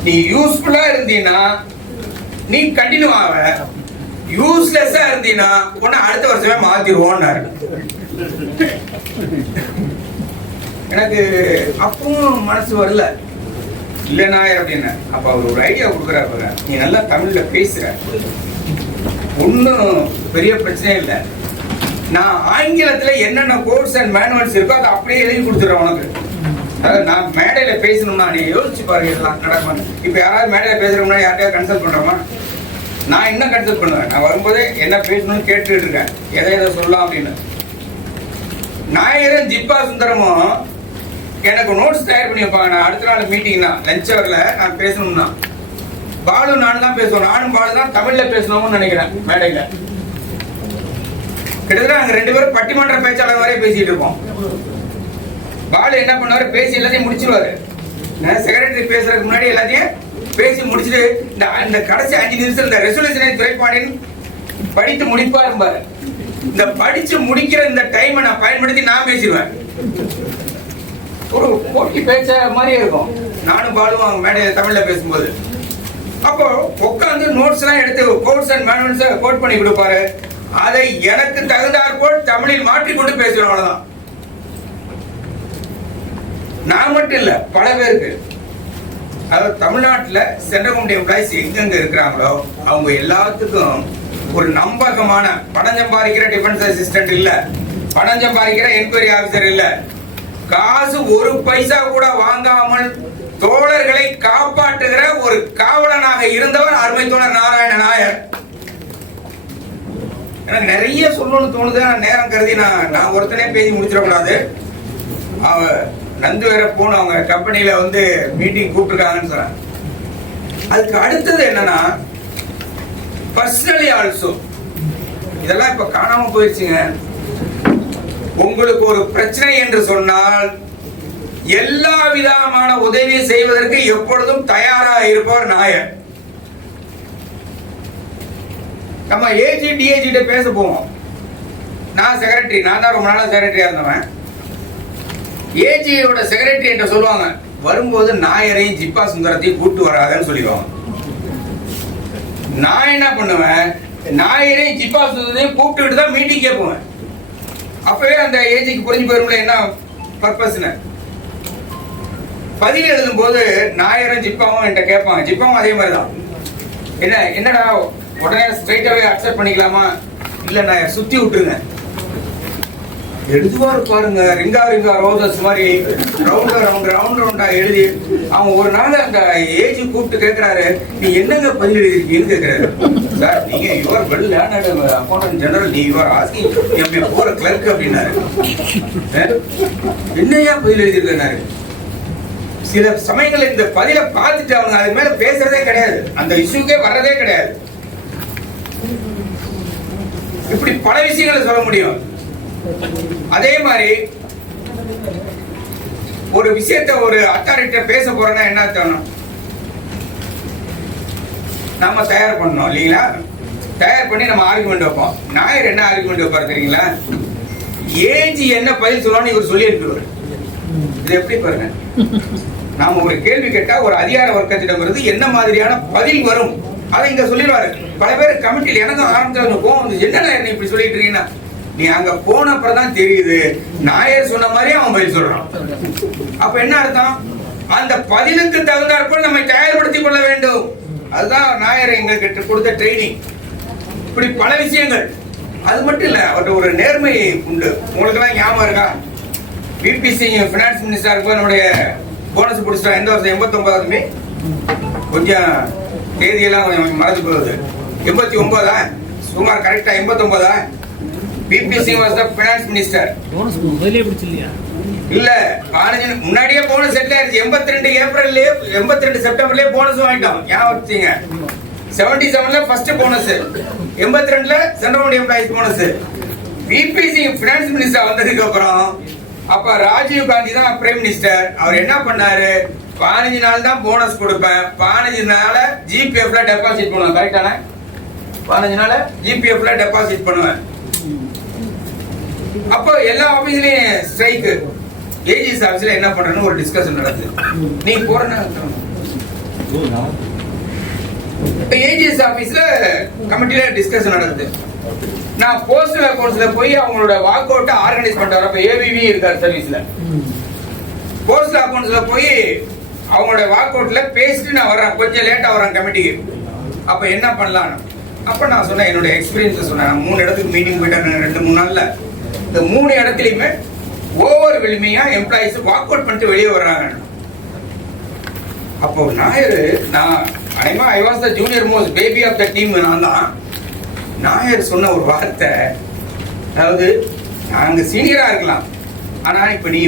நீ யூஸ்ஃபுல்லா இருந்தீன்னா நீ கண்டினியூ ஆவ, யூஸ்லெஸ்ஸா இருந்தீன்னா உன்னை அடுத்த வருஷமே மாத்திடுவோம்னாரு. எனக்கு அப்பவும் மனசு வரல, இல்ல நாயர் அப்படின்னு. அப்ப அவர் ஒரு ஐடியா கொடுக்குறாரு, நீ நல்லா தமிழ்ல பேசுற, ஒன்னும் பெரிய பிரச்சனை இல்லை, நான் ஆங்கிலத்துல என்னென்ன கோர்ஸ் அண்ட் மேனுவல்ஸ் இருக்கோ அதை அப்படியே எழுதி கொடுத்துறேன் உனக்கு. அதாவது நான் மேடையில பேசணும்னா நீ யோசிச்சு பாருங்க இதெல்லாம் நடக்குமா. இப்ப யாராவது மேடையில பேசுறோம்னா யார்ட்டையாவது கன்சல்ட் பண்றோமா? நான் என்ன கன்சல்ட் பண்ணுவேன், நான் வரும்போதே என்ன பேசணும்னு கேட்டுட்டு இருக்கேன், எதை சொல்லலாம் அப்படின்னு. நாயரும் ஜிப்பா சுந்தரமும் எனக்கு நோட்ஸ் தயார் பண்ணி வைப்பாங்க. நான் அடுத்த நாள் மீட்டிங்னா லஞ்ச் ஹவர்ல நான் பேசணும்னா பாலு நானும் தான் பேசுவோம், நானும் பாலு தான் தமிழ்ல பேசணும்னு நினைக்கிறேன் மேடையில. கிட்டத்தட்ட நாங்க 2 பேரும் பட்டிமன்ற பேச்சாளர் வரை பேசிட்டு இருப்போம். பாலு என்ன பண்ணுவாரு, பேசி எல்லாத்தையும் முடிச்சிருவாரு. செக்ரட்டரி பேசுறதுக்கு முன்னாடி எல்லாத்தையும் பேசி முடிச்சுட்டு இந்த கடைசி 5 நிமிஷம் இந்த ரெசல்யூஷனை துறைப்பாடின் படித்து முடிப்பாரு. இந்த படிச்சு முடிக்கிற இந்த டைமை நான் பயன்படுத்தி நான் பேசிடுவேன். ஒரு போட்டி பேச்ச மாதிரியே இருக்கும். நானும் பாலுவும் மேடையில் தமிழ்ல பேசும்போது அப்போ உட்காந்து நோட்ஸ் எல்லாம் எடுத்து கோட்ஸ் அண்ட் மேனுவல்ஸ் கோட் பண்ணி கொடுப்பாரு. அதை எனக்கு தகுந்தாற்போல் தமிழில் மாற்றிக்கொண்டு பேசுறோம். அவ்வளவுதான். நான் மட்டும் இல்ல, பல பேருக்கு. அதாவது தமிழ்நாட்டுல சென்ட்ரல் கவர்மெண்ட் எம்ப்ளாயிஸ் எங்கெங்க இருக்கிறாங்களோ அவங்க எல்லாத்துக்கும் ஒரு நம்பகமான பணம் சம்பாதிக்கிற டிஃபென்ஸ் அசிஸ்டன்ட் இல்ல, பணம் சம்பாதிக்கிற என்கொயரி ஆபீசர் இல்ல, காசு ஒரு பைசா கூட வாங்காமல் தோழர்களை காப்பாற்றுகிற ஒரு காவலனாக இருந்தவர் அருமை தோழர் நாராயண நாயர். எனக்கு நிறைய சொல்லணும்னு தோணுது. நேரம் கருதி நான் ஒருத்தனே பேசி முடிச்சிடக்கூடாது. நந்து வேற போன அவங்க கம்பெனியில வந்து மீட்டிங் கூப்பிட்டுருக்காங்கன்னு சொன்னாங்க. அதுக்கு அடுத்தது என்னன்னா பர்சனலி ஆல்சோ இதெல்லாம் இப்ப காணாம போயிடுச்சுங்க. உங்களுக்கு ஒரு பிரச்சனை என்று சொன்னால் எல்லா விதமான உதவி செய்வதற்கு எப்பொழுதும் தயாராக இருப்பவர் நாயர். நம்ம ஏஜி டிஏஜி பேச போவோம். நான் செக்ரட்டரி, நான் தான் ரொம்ப நாளா செக்ரட்டரியா இருந்தவன். ஏஜியோட செக்ரட்டரி என்ற சொல்லுவாங்க, வரும்போது நாயரையும் ஜிப்பா சுந்தரத்தையும் கூட்டு வராதுன்னு சொல்லிடுவாங்க. நான் என்ன பண்ணுவேன், நாயரையும் ஜிப்பா சுந்தரத்தையும் கூப்பிட்டு தான் மீட்டிங்கே போவேன். அப்பவே அந்த ஏஜிக்கு புரிஞ்சு போயிரும்ல என்ன பர்பஸ்னு. பதில் எழுதும் போது நாயரும் ஜிப்பாவும் என்கிட்ட கேட்பாங்க. ஜிப்பாவும் அதே மாதிரி தான். என்னடா உடனே ஸ்ட்ரைட்டாவே அக்செப்ட் பண்ணிக்கலாமா, இல்ல நான் சுத்தி விட்டுருங்க. எழுதுவாரு பாருங்க, ரிங்கா ரிங்கா ரோசஸ் மாதிரி ரவுண்டா எழுதி. அவன் ஒரு நாள் அந்த ஏஜ் கூப்பிட்டு கேட்கிறாரு, நீ என்னங்க பதில் எழுதிருக்கீங்கன்னு கேட்கிறாரு. சார் நீங்க you're well learned accountant general, நீ you're asking me poor clerk அப்படின்னாரு. என்னையா பதில் எழுதிருக்காரு. சில சமயங்கள் இந்த பதில பார்த்துட்டு அவங்க அது மேல பேசுறதே கிடையாது, அந்த இஷ்யூக்கே வர்றதே கிடையாது. இப்படி பல விஷயங்களை சொல்ல முடியும். அதே மாதிரி ஒரு விஷயத்த ஒரு அத்தாரிட்ட பேச போறோம்னா என்ன தோணும், நம்ம தயார் பண்ணணும் இல்லைங்களா. தயார் பண்ணி நம்ம ஆர்குமெண்ட் வைப்போம். நாயர் என்ன ஆர்குமெண்ட் வைப்பாரு தெரியுங்களா, ஏஜி என்ன பதில் சொல்லணும்னு இவர் சொல்லி அனுப்பிடுவார். இது எப்படி பாருங்க, நாம ஒரு கேள்வி கேட்டா ஒரு அதிகார வர்க்கத்திடமிருந்து என்ன மாதிரியான பதில் வரும் அதை இங்க சொல்லிடுவாரு. பல பேர் கமிட்டியில் எனக்கும் ஆரம்பிச்சு போகும், என்ன இப்படி சொல்லிட்டு இருக்கீங்கன்னா, நீ அங்க போன அப்புறம் தெரியுது நாயர் சொன்ன மாதிரி அவன் பதில் சொல்றான். அப்ப என்ன அர்த்தம், அந்த பதிலுக்கு தகுந்தாற்போல் நம்மை தயார்படுத்திக் கொள்ள வேண்டும். அதுதான் நாயர் எங்களுக்கு கொடுத்த ட்ரைனிங். இப்படி பல விஷயங்கள். அது மட்டும் இல்ல, அவர்கிட்ட ஒரு நேர்மை உண்டு. உங்களுக்கு எல்லாம் ஞாபகம் இருக்கா, பிபிசி பினான்ஸ் மினிஸ்டர் இருக்கும் நம்முடைய போனஸ் பிடிச்சிட்டா எந்த வருஷம், 89 கொஞ்சம் தேதியெல்லாம் கொஞ்சம் மறந்து போகுது. 89 சுமார் கரெக்டா 89 BBC was the finance minister. Bonus முதல்லயே பிடிச்சில்லையா? இல்ல, முன்னாடியே போனஸ் செட்டில் ஆயிருச்சு. 82 ஏப்ரல்லே 82 செப்டம்பர்லயே போனஸ் வாங்கிட்டோம். ஞாபகம் வச்சுங்க. 77ல ஃபர்ஸ்ட் போனஸ், 82ல சென்ட்ரல் எம்ப்ளாயிஸ் போனஸ். பிபிசி ஃபைனான்ஸ் மினிஸ்டர் வந்ததுக்கு அப்புறம் அப்ப ராஜீவ் காந்தி தான் பிரைம் மினிஸ்டர். அவர் என்ன பண்ணாரு, 15 நாள் தான் போனஸ் கொடுப்பேன், 15 நாள ஜிபிஎஃப்ல டெபாசிட் பண்ணுவேன். கரெக்டான 15 நாள ஜிபிஎஃப்ல டெபாசிட் பண்ணுவேன். அப்போ எல்லா ஆபீஸ்லயும் ஸ்ட்ரைக். ஏஜிஎஸ் ஆபீஸ்ல என்ன பண்றேன்னு ஒரு டிஸ்கஷன் நடக்குது. நீ போறேன்னா ஏஜிஎஸ் ஆபீஸ்ல கமிட்டில டிஸ்கஷன் நடக்குது. நான் போஸ்டல் அக்கவுண்ட்ஸ்ல போய் அவங்களோட வாக் அவுட் ஆர்கனைஸ் பண்ணிட்டு வரப்ப ஏவிவி இருக்காரு சர்வீஸ்ல. போஸ்டல் அக்கவுண்ட்ஸ்ல போய் அவங்களோட வாக் அவுட்ல பேசிட்டு நான் வரேன், கொஞ்சம் லேட்டா வரேன் கமிட்டிக்கு. அப்ப என்ன பண்ணலாம், அப்ப நான் சொன்னேன் என்னோட எக்ஸ்பீரியன்ஸ் சொன்னேன். 3 இடத்துக்கு மீட்டிங் போயிட்டேன் 2-3 நாள்ல. இந்த 3 இடத்துலயுமே overwhelming employees walk out பண்ணிட்டு வெளியே வர்றாங்க. அப்போ நாயர், நான் I was the junior most baby of the team. நான் தான். நாயர் சொன்ன ஒரு வார்த்தை, அதாவது நாங்க சீனியரா இருக்கலாம், ஆனா இப்ப நீ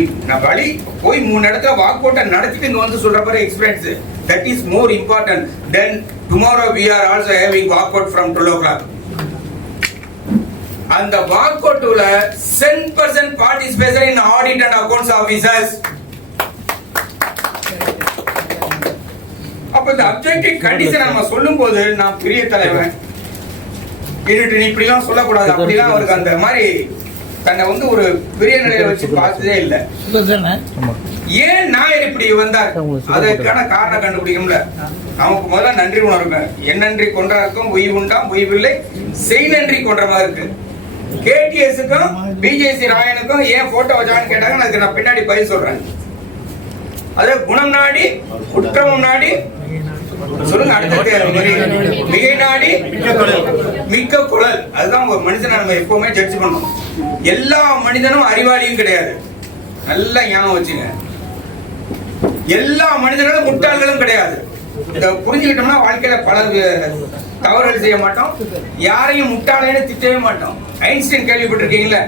வழி போய் 3 இடத்துல வாக் அவுட்டை நடத்திட்டு இங்க வந்து சொல்ற மாதிரி experience, that is more important then tomorrow we are also having walk out from 12 o'clock. அந்த வாக் அவுட்ல 10% participation in audit and accounts officers. அப்ப இந்த அப்ஜெக்டிவ் கண்டிஷன் நம்ம சொல்லும்போது நான் பெரிய தலைவன் என்னட்டு நீ இப்படிலாம் சொல்லக்கூடாது அப்படிலாம் அவருக்கு அந்த மாதிரி தன்னை வந்து ஒரு பெரிய நிலையில வச்சு பார்த்ததே இல்லை. ஏன் நாயர் இப்படி வந்தார் அதற்கான காரணம் கண்டுபிடிக்கும்ல. நமக்கு முதல்ல நன்றி உணர்வுங்க. என் நன்றி கொன்றாருக்கும் உயிர் உண்டாம் உயிர்வில்லை செய் நன்றி கொன்ற மாதிரி இருக்கு. கேடிஎஸ்க்கும் பிஜேசி ராயனுக்கும் ஏன் போட்டோ வச்சான்னு கேட்டாங்க. அதுக்கு நான் பின்னாடி பதில் சொல்றேன். அது குணம் நாடி குற்றமும் நாடி சொல்லுங்க. அடுத்த மிகை நாடி மிக்க குழல். அதுதான் ஒரு மனுஷனை நம்ம எப்பவுமே ஜட்ஜ் பண்ணணும். எல்லா மனிதனும் அறிவாளியும் கிடையாது. நல்லா ஞாபகம் வச்சுங்க. எல்லா மனிதர்களும் முட்டாள்களும் கிடையாது. இதை புரிஞ்சுக்கிட்டோம்னா வாழ்க்கையில பல தவறுகள் செய்ய மாட்டோம். யாரையும் முட்டாளேன்னு திட்டவே மாட்டோம். ஐன்ஸ்டீன் கேள்விப்பட்டிருக்கீங்களா?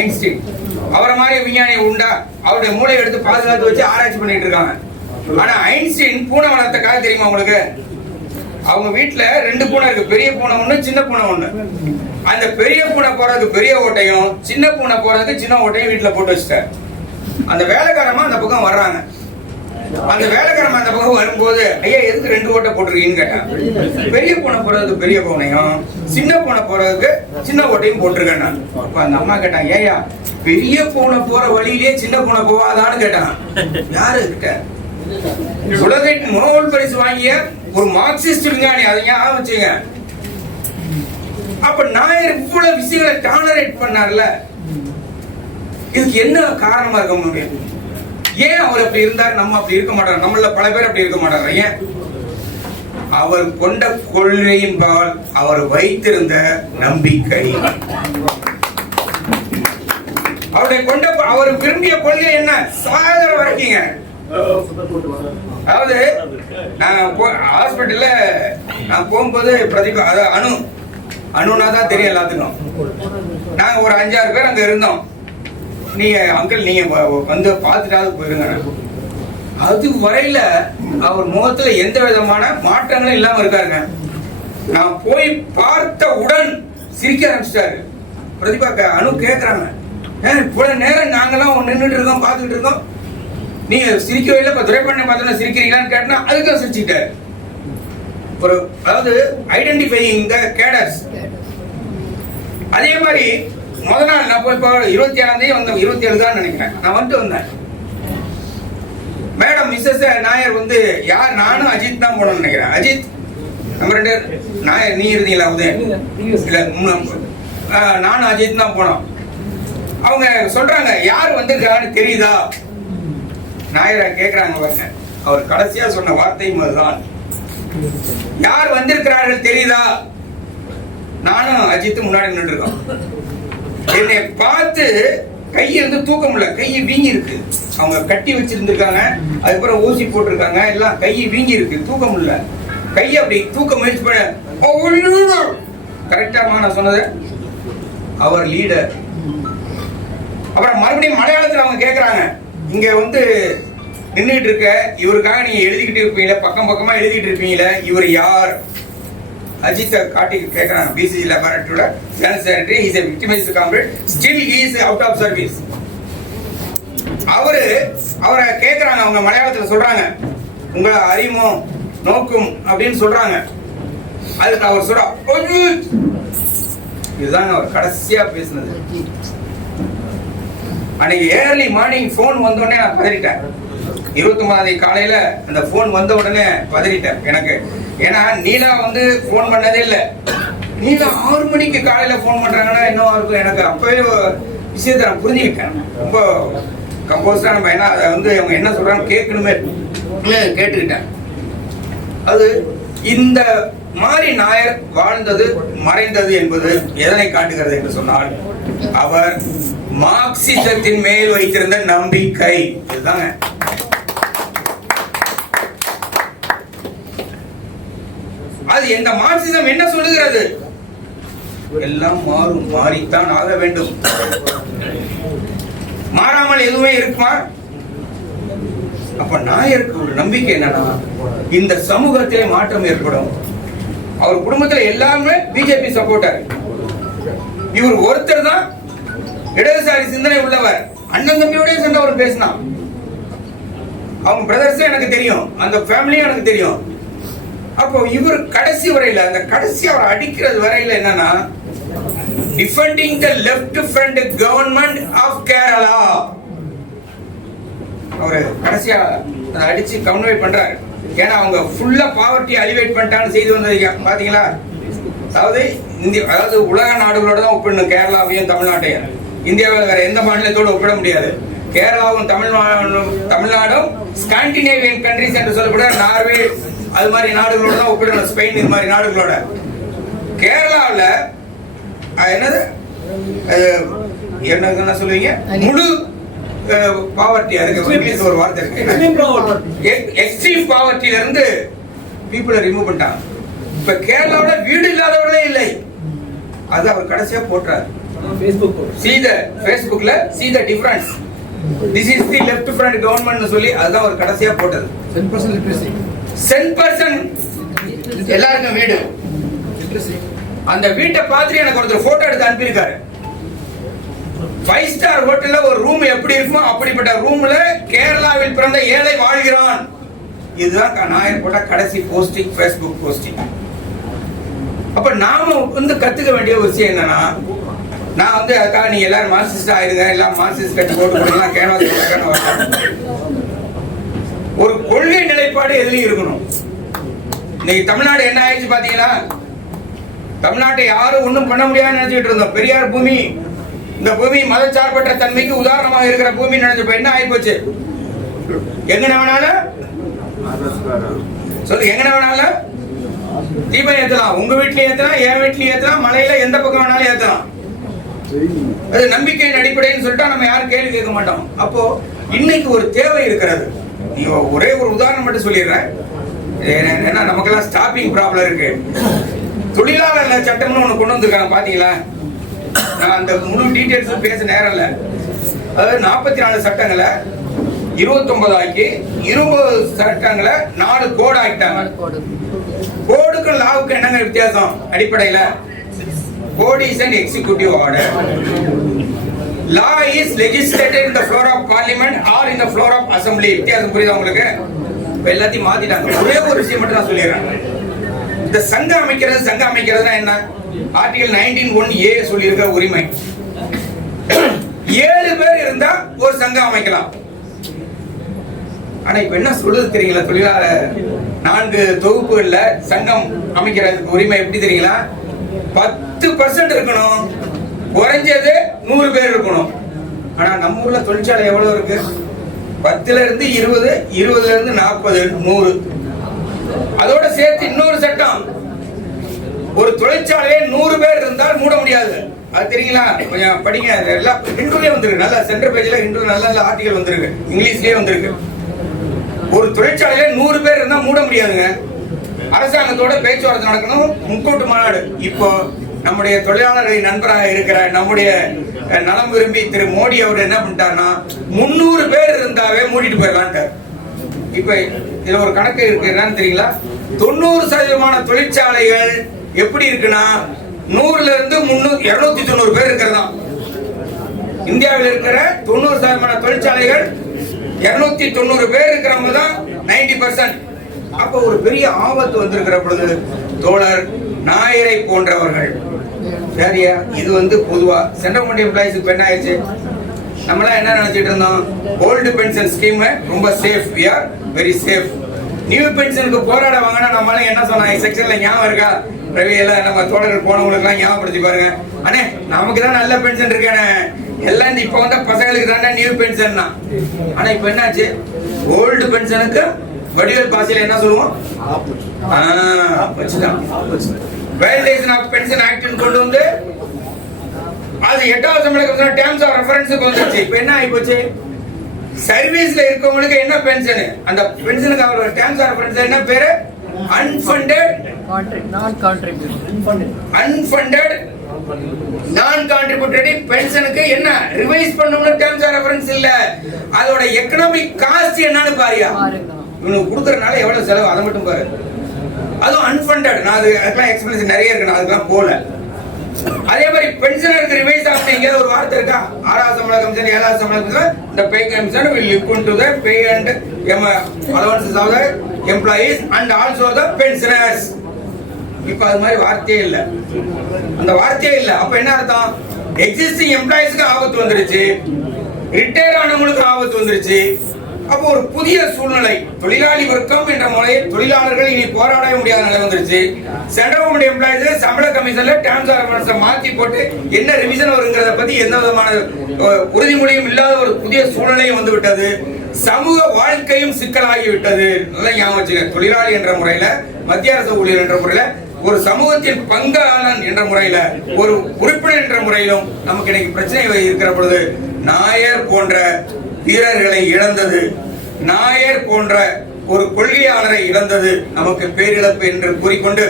ஐன்ஸ்டீன் அவரை மாதிரி விஞ்ஞானி உண்டா? அவருடைய மூளை எடுத்து பாதுகாத்து வச்சு ஆராய்ச்சி பண்ணிட்டு இருக்காங்க. ஆனா ஐன்ஸ்டீன் பூனை வளர்த்தக்காக தெரியுமா உங்களுக்கு? அவங்க வீட்டுல 2 பூனை இருக்கு. பெரிய பூனை ஒண்ணு, சின்ன பூனை ஒண்ணு. அந்த பெரிய பூனை போறதுக்கு பெரிய ஓட்டையும் சின்ன பூனை போறதுக்கு சின்ன ஓட்டையும் வீட்டுல போட்டு வச்சுட்டார். அந்த வேலைக்காரமா அந்த பக்கம் வர்றாங்க. அந்த வேலைக்காரமா அந்த பக்கம் வரும்போது ஐயா எதுக்கு 2 ஓட்டை போட்டிருக்கீங்கன்னு கேட்டான். பெரிய பூனை போறதுக்கு பெரிய பூனையும் சின்ன பூனை போறதுக்கு சின்ன ஓட்டையும் போட்டிருக்கேன். அப்ப அந்த அம்மா கேட்டாங்க, ஏயா பெரிய பூனை போற வழியிலேயே சின்ன பூனை போவாதான்னு கேட்டான். யாரு கிட்ட? உலக நோபல் பரிசு வாங்கிய ஒரு மார்க்சிஸ்ட் விஞ்ஞானி. அதை ஞாபகம் வச்சுங்க. அப்ப நாயர் இவ்வளவு விஷயங்களை டாலரேட் பண்ணார்ல, இதுக்கு என்ன காரணமா இருக்க முடியும்? ஏன் அவர் அப்படி இருந்தார், நம்ம அப்படி இருக்க மாட்டார்? நம்மள பல பேர் அப்படி இருக்க மாட்டார். ஏன்? அவர் கொண்ட கொள்கையின்பால் அவர் வைத்திருந்த நம்பிக்கை. அவருடைய கொண்ட அவர் விரும்பிய கொள்கை என்ன? சாகர வரைக்குங்க. அதாவது நான் ஹாஸ்பிட்டல்ல நான் போகும்போது பிரதிபா அதாவது அணுனா தான் தெரியும் எல்லாத்துக்கும். நாங்க ஒரு 5-6 பேர் அங்க இருந்தோம். நீங்க அங்கிள் நீங்க வந்து பார்த்துட்டாவது போயிருங்க. அது வரையில அவர் முகத்துல எந்த விதமான மாற்றங்களும் இல்லாம இருக்காருங்க. நான் போய் பார்த்தவுடன் சிரிக்க ஆரம்பிச்சிட்டாரு. பிரதிபா அணு கேக்குறாங்க, இவ்வளவு நேரம் நாங்கெல்லாம் நின்றுட்டு இருக்கோம் பார்த்துட்டு இருக்கோம், நீங்க சிரிக்கவே இல்லை, இப்ப துரைப்பண்ணை பார்த்தோன்னா சிரிக்கிறீங்களான்னு கேட்டா அதுக்கும் சிரிச்சுட்டாரு. ஒரு அதாவது ஐடென்டிஃபையிங் த கேடர்ஸ். அதே மாதிரி முதல் நாள் நான் போய் 27ஆம் தேதி வந்தேன். 27 தான் நினைக்கிறேன். நான் வந்துட்டு வந்தேன். மேடம் மிஸ்ஸஸ் நாயர் வந்து யார்? நானும் அஜித் தான் போனோம்னு நினைக்கிறேன். அஜித் நம்ம 2 நாயர் நீ இருந்தீங்களா? இல்ல நானும் அஜித் தான் போனோம். அவங்க சொல்றாங்க யார் வந்திருக்காங்கன்னு தெரியுதா? நாயரை கேட்கிறாங்க பாருங்க. அவர் கடைசியா சொன்ன வார்த்தையும் அதுதான், யார் வந்திருக்கிறார்கள் தெரியுதா? நானும் அஜித் முன்னாடி நின்று இருக்கோம். என்னை பார்த்து கையை வந்து தூக்க முடியல. கையை வீங்கி இருக்கு. அவங்க கட்டி வச்சிருந்திருக்காங்க, அதுக்கப்புறம் ஊசி போட்டிருக்காங்க, எல்லாம் கையை வீங்கி இருக்கு, தூக்க முடியல. கையை அப்படி தூக்க முயற்சி பண்ண கரெக்டாமா நான் சொன்னது? அவர் லீடர். அப்புறம் மறுபடியும் மலையாளத்தில் அவங்க கேட்கிறாங்க, இங்க வந்து நின்றுட்டு இருக்க இவருக்காக நீங்க எழுதிக்கிட்டு இருப்பீங்களா, பக்கம் பக்கமா எழுதிட்டு இருப்பீங்களா, இவர் யார்? அஜித்தை காட்டி கேட்கிறாங்க. பிசிசி லேபரேட்டரியோட general secretary. Is a victimised comrade, still he is out of service. அவரை கேட்கிறாங்க. அவங்க மலையாளத்துல சொல்றாங்க, உங்களை அறிமும் நோக்கும் அப்படின்னு சொல்றாங்க. அதுக்கு அவர் சொல்ற இதுதாங்க அவர் கடைசியா பேசினது. அன்னைக்கு ஏர்லி மார்னிங் போன் வந்த உடனே நான் பதறிட்டேன். 29ஆம் தேதி காலையில அந்த போன் வந்த உடனே பதறிட்டேன். எனக்கு ஏன்னா நீலா வந்து போன் பண்ணதே இல்லை. நீலா 6 மணிக்கு காலையில போன் பண்றாங்கன்னா என்னவா இருக்கும்? எனக்கு அப்பவே விஷயத்தை நான் புரிஞ்சுக்கிட்டேன். ரொம்ப கம்போஸ்டா நம்ம என்ன அதை வந்து அவங்க என்ன சொல்றாங்க கேட்கணுமே கேட்டுக்கிட்டேன். அது இந்த மாதிரி நாயர் வாழ்ந்தது மறைந்தது என்பது எதனை காட்டுகிறது என்று சொன்னால், அவர் மார்க்சிசத்தின் மேல் வைத்திருந்த நம்பிக்கை. இதுதாங்க. அது எந்த மார்க்சிசம் என்ன சொல்லுகிறது? எல்லாம் மாறும், மாறித்தான் ஆக வேண்டும். மாறாமல் எதுவுமே இருக்குமா? அப்ப நாயருக்கு ஒரு நம்பிக்கை என்னன்னா, இந்த சமூகத்திலே மாற்றம் ஏற்படும். அவர் குடும்பத்துல எல்லாமே பிஜேபி சப்போர்ட்டர். இவர் ஒருத்தர் தான் இடதுசாரி சிந்தனை உள்ளவர். அண்ணன் தம்பியோடய சேர்ந்து அவர் பேசினான். அவங்க பிரதர்ஸும் எனக்கு தெரியும், அந்த ஃபேமிலியும் எனக்கு தெரியும். அப்போ இவர் கடைசி வரையில, அந்த கடைசி அவர் அடிக்கிறது வரையில என்னன்னா, defending the left front government of Kerala. அவரு கடைசியா அதை அடிச்சு கன்வே பண்றாரு. ஏன்னா அவங்க ஃபுல்லா பாவர்ட்டி அலிவேட் பண்ணிட்டான்னு செய்து வந்தது பாத்தீங்களா? அதாவது அதாவது உலக நாடுகளோட தான் ஒப்பிடணும் கேரளாவையும் தமிழ்நாட்டையும். இந்தியாவில் வேற எந்த மாநிலத்தோடு ஒப்பிட முடியாது. கேரளாவும் தமிழ்நாடும் ஸ்காண்டினேவியன் கண்ட்ரிஸ் என்று சொல்லப்பட நார்வே அது மாதிரி நாடுகளோட தான் ஒப்பிடணும், ஸ்பெயின் இது மாதிரி நாடுகளோட. கேரளாவில் என்னது என்ன சொல்லுவீங்க, முழு பாவர்ட்டி, அதுக்கு இங்கிலீஷ்ல ஒரு வார்த்தை இருக்கு, எக்ஸ்ட்ரீம் பாவர்ட்டில இருந்து பீப்புளை ரிமூவ் பண்ணிட்டாங்க. இப்ப கேரளாவோட வீடு இல்லாதவர்களே இல்லை. அது அவர் கடைசியா போட்டார் Facebookல see the difference, this is the left front government சொல்லி அதுதான் அவர் கடைசியா போட்டது. 10% எல்லாருக்கும் வீடு. அந்த வீட்டை பார்த்துட்டு எனக்கு ஒருத்தர் போட்டோ எடுத்து அனுப்பியிருக்காரு. 5 ஸ்டார் ஹோட்டல்ல ஒரு ரூம் எப்படி இருக்குமோ அப்படிப்பட்ட ரூம்ல கேரளாவில் பிறந்த ஏழை வாழ்கிறான். இதுதான் நான் போட்ட கடைசி போஸ்டிங், Facebook போஸ்டிங். அப்ப நாம வந்து கத்துக்க வேண்டிய ஒரு விஷயம் என்னன்னா, நான் வந்து அதுக்காக நீங்க எல்லாரும் மார்க்சிஸ்ட் ஆயிருங்க, எல்லாம் மார்க்சிஸ்ட் கட்டி போட்டு கேன்வாஸ், ஒரு கொள்கை நிலைப்பாடு எதுலயும் இருக்கணும். இன்னைக்கு தமிழ்நாடு என்ன ஆயிடுச்சு பாத்தீங்கன்னா, தமிழ்நாட்டை யாரும் ஒண்ணும் பண்ண முடியாதுன்னு நினைச்சிட்டு இருந்தோம். பெரியார் பூமி, இந்த பூமி மதச்சார்பற்ற தன்மைக்கு உதாரணமாக இருக்கிற பூமி நினைச்சப்ப என்ன ஆகி போச்சு? எங்க வேணாலும் சொல்லு, எங்க வேணாலும் தீபம் ஏத்தலாம், உங்க வீட்லயும் ஏத்தலாம், என் வீட்லயும் ஏத்தலாம், மலையில எந்த பக்கம் வேணாலும் ஏத்தலாம். அது நம்பிக்கையின் அடிப்படைன்னு சொல்லிட்டா நம்ம யாரும் கேள்வி கேட்க மாட்டோம். அப்போ இன்னைக்கு ஒரு தேவை இருக்கிறது. ஒரே ஒரு உதாரணம் மட்டும் சொல்லிடுறேன். ஏன்னா நமக்கெல்லாம் ஸ்டாப்பிங் ப்ராப்ளம் இருக்கு. தொழிலாளர் சட்டம்னு ஒண்ணு கொண்டு வந்திருக்காங்க பாத்தீங்களா? நான் அந்த முழு டீடைல்ஸ் பேச நேரம் இல்ல. அதாவது 44 சட்டங்களை 29 ஆக்கி 20 சட்டங்களை 4 கோடு ஆக்கிட்டாங்க. கோடுக்கு லாவுக்கு என்னங்க வித்தியாசம்? அடிப்படையில code is an executive order, law is legislated in the floor of parliament or in the floor of assembly. வித்தியாசம் புரியுதா உங்களுக்கு? எல்லாத்தையும் மாத்திட்டாங்க. ஒரே ஒரு விஷயம் மட்டும் நான் சொல்லிடுறேன். இந்த சங்கம் அமைக்கிறதுனா என்ன? ஆர்டிகல் 19(1)A சொல்லியிருக்க உரிமை. 7 பேர் இருந்தா ஒரு சங்கம் அமைக்கலாம். ஆனா இப்ப என்ன சொல்லுது தெரியுங்களா? தொழிலாளர் 4 தொகுப்புகள்ல சங்கம் அமைக்கிறதுக்கு உரிமை எப்படி தெரியுங்களா? 10% இருக்கணும், குறைஞ்சது 100 பேர் இருக்கணும். ஆனா நம்ம ஊர்ல தொழிற்சாலை எவ்வளவு இருக்கு? 10ல இருந்து 20, 20ல இருந்து 40, 100. அதோட சேர்த்து இன்னொரு சட்டம், ஒரு தொழிற்சாலையே 100 பேர் இருந்தால் மூட முடியாது. அது தெரியுங்களா? கொஞ்சம் படிங்க. எல்லாம் ஹிந்துலயே வந்திருக்கு, நல்ல சென்டர் பேஜ்ல ஹிந்து நல்ல ஆர்டிகல் வந்திருக்கு, இங்கிலீஷ்லயே வந்திருக்கு. ஒரு தொழிற்சாலையில 100 பேர் இருந்தா மூட முடியாதுங்க. அரசாங்கத்தோட பேச்சுவார்த்தை நடக்கணும், முக்கூட்டு மாநாடு. இப்போ நம்முடைய தொழிலாளர்களின் நண்பராக இருக்கிற நம்முடைய நலம் விரும்பி திரு மோடி அவர் என்ன பண்ணிட்டாருன்னா, 300 பேர் இருந்தாவே மூடிட்டு போயிடலான்ட்டார். இப்ப இதுல ஒரு கணக்கு இருக்கு, என்னன்னு தெரியுங்களா? 90% தொழிற்சாலைகள் எப்படி இருக்குன்னா 100ல இருந்து 290 பேர் இருக்கிறதா. இந்தியாவில் இருக்கிற 90% தொழிற்சாலைகள் 290 பேர் இருக்கிறவங்க தான் 90%. அப்ப ஒரு பெரிய ஆபத்து வந்திருக்கிற பொழுது தோழர் நாயரை போன்றவர்கள், சரியா, இது வந்து பொதுவா சென்ட்ரல் கவர்மெண்ட் எம்ப்ளாயிஸ் இப்ப என்ன ஆயிடுச்சு? நம்மளாம் என்ன நினைச்சிட்டு இருந்தோம்? ஓல்டு பென்ஷன் ஸ்கீம் ரொம்ப safe, we are very safe. New பென்ஷனுக்கு போராட வாங்கினா நம்மளால என்ன சொன்னாங்க? செக்ஷன்ல ஞாபகம் இருக்கா? ரவி எல்லாம் நம்ம தோழர்கள் போனவங்களுக்கு எல்லாம் ஞாபகப்படுத்தி பாருங்க. அண்ணே நமக்கு தான் நல்ல பென்ஷன் இருக்கானே, எல்லாம் இப்ப வந்த பசங்களுக்கு தானே நியூ பென்ஷன் தான். ஆனா இப்ப என்னாச்சு? ஓல்டு பென்ஷனுக்கு வடிவேல் பாசையில என்ன சொல்லுவோம்? வேலிடேஷன் ஆஃப் பென்ஷன் ஆக்ட் கொண்டு வந்து அது 8வது சம்பள கமிஷன் டேர்ம்ஸ் ஆஃப் ரெஃபரன்ஸ்க்கு வந்துருச்சு. இப்ப என்ன ஆகி போச்சு? சர்வீஸ்ல இருக்கவங்களுக்கு என்ன பென்ஷன், அந்த பென்ஷனுக்கு அவர் டேர்ம்ஸ் ஆஃப் ரெஃபரன்ஸ் என்ன பேரு? அன்ஃபண்டட் நான் கான்ட்ரிபியூட்டரி பென்ஷனுக்கு என்ன ரிவைஸ் பண்ணனும்னு டேர்ம்ஸ் ஆஃப் ரெஃபரன்ஸ் இல்ல. அதோட எகனாமிக் காஸ்ட் என்னன்னு பாரியா? இவனுக்கு கொடுக்கறனால எவ்வளவு செலவு அதை மட்டும் பாரு. அதுவும் அன்ஃபண்டட். நான் அதுக்கெல்லாம் எக்ஸ்பிளேஷன் நிறைய இருக்கு, நான் அதுக்கெல்லாம் போல. அதே மாதிரி பென்ஷனருக்கு ரிவைஸ் ஆகணும் எங்கேயாவது ஒரு வார்த்தை இருக்கா? 6ஆவது சம்பள கமிஷன் 7ஆவது சம்பள commission the pay commission will look into the pay and allowances of the employees and also the pensioners. இப்ப அது மாதிரி வார்த்தையே இல்ல, அந்த வார்த்தையே இல்ல. அப்ப என்ன அர்த்தம்? எக்ஸிஸ்டிங் எம்ப்ளாயிஸ்க்கு ஆபத்து வந்துருச்சு, ரிட்டையர் ஆனவங்களுக்கு ஆபத்து வந்துருச்சு. அப்போ ஒரு புதிய சூழ்நிலை, தொழிலாளி வர்க்கம் என்ற முறையில் தொழிலாளர்கள் இனி போராட முடியாத நிலை வந்துருச்சு. சென்ட்ரல் கவர்மெண்ட் எம்ப்ளாயிஸ் சம்பள கமிஷன்ல டேர்ம்ஸ் ஆஃப் ரெஃபரன்ஸ் மாத்தி போட்டு என்ன ரிவிஷன் வருங்கிறத பத்தி எந்த விதமான உறுதிமொழியும் இல்லாத ஒரு புதிய சூழ்நிலையும் வந்து விட்டது. சமூக வாழ்க்கையும் சிக்கலாகி விட்டது. நல்லா ஞாபகம் வச்சுங்க. தொழிலாளி என்ற முறையில, மத்திய அரசு ஊழியர் என்ற முறையில, ஒரு சமூகத்தின் பங்காளன் என்ற முறையில, ஒரு உறுப்பினர் என்ற முறையிலும் நமக்கு இன்னைக்கு பிரச்சனை இருக்கிற பொழுது நாயர் போன்ற வீரர்களை இழந்தது, நாயர் போன்ற ஒரு கொள்கையாளரை இழந்தது நமக்கு பேரிழப்பு என்று கூறிக்கொண்டு,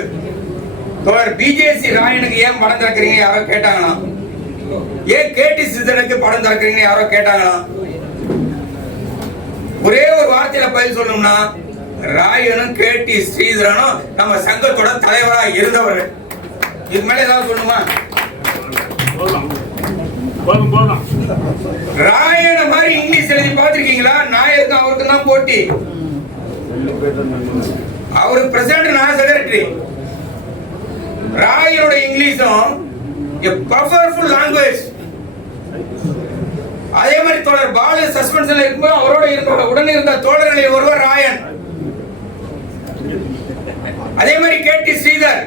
தோழர் பிஜேசி ராயனுக்கு ஏன் படம் திறக்கிறீங்க யாரோ கேட்டாங்களா? ஏன் கேடி சிதனுக்கு படம் திறக்கிறீங்க யாரோ கேட்டாங்களா? ஒரே ஒரு வார்த்தையில பதில் சொல்லணும்னா, ராயனும் கேடி ஸ்ரீதரனும் நம்ம சங்கத்தோட தலைவரா இருந்தவர்கள். இது மேல ஏதாவது சொல்லணுமா? ராயன மாதிரி இங்கிலீஷ் எழுதி பார்த்திருக்கீங்களா? நாயருக்கும் அவருக்கும் தான் போட்டி. அவரு பிரசிடண்ட், நான் செக்ரட்டரி. ராயனோட இங்கிலீஷும் பவர்ஃபுல் லாங்குவேஜ். அதே மாதிரி தோழர் பாலு சஸ்பென்ஷன்ல இருக்கும்போது அவரோட இருந்த உடனே இருந்த தோழர்களில் ஒருவர் ராயன். அதே மாதிரி கேடி ஸ்ரீதர்,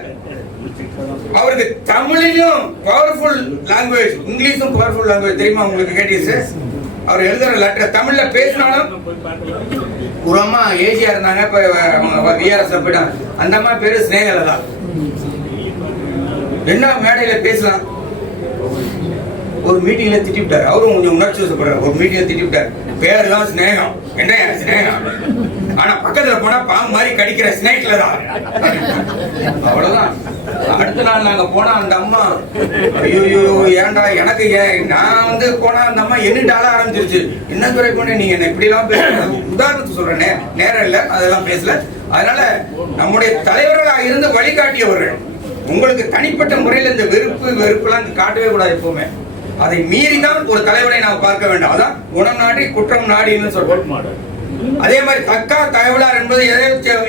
அவருக்கு தமிழிலும் பவர்ஃபுல் லாங்குவேஜ், இங்கிலீஷும் பவர்ஃபுல் லாங்குவேஜ். தெரியுமா உங்களுக்கு கேட்டி? அவர் எழுதுற லெட்டர் தமிழ்ல பேசினாலும், ஒரு அம்மா ஏஜியா இருந்தாங்க, இப்ப விஆர்எஸ் போயிட்டாங்க. அந்த அம்மா பேரு ஸ்னேகலதா. என்ன மேடையில பேசலாம், ஒரு மீட்டிங்ல திட்டிவிட்டார். அவரும் கொஞ்சம் உணர்ச்சி வசப்படுறார். ஒரு மீட்டிங்ல திட்டிவிட்டார். பேர்லாம் ஸ்னேகம், என்ன ஸ்னேகம், ஆனா பக்கத்துல போனா பாம்பு மாதிரி கடிக்கிற ஸ்னேக்ல தான். அவ்வளவுதான். அடுத்த நாள் நாங்க போனா அந்த அம்மா, ஐயோ ஏன்டா எனக்கு, நான் வந்து போனா அந்த அம்மா என்னட்டு ஆள ஆரம்பிச்சிருச்சு. என்ன துறை பண்ண நீங்க என்ன இப்படி எல்லாம் பேச, உதாரணத்துக்கு சொல்றேன், நேரம் இல்ல அதெல்லாம் பேசல. அதனால நம்முடைய தலைவர்களாக இருந்து வழிகாட்டியவர்கள். உங்களுக்கு தனிப்பட்ட முறையில் இந்த வெறுப்புலாம் காட்டவே கூடாது எப்பவுமே. அதை மீறிதான் ஒரு தலைவரை நாம் பார்க்க வேண்டும். அதான் குணம் நாடி குற்றம் நாடின்னு சொல்றோம். அதே மாதிரி தக்கார் தகவலார் என்பது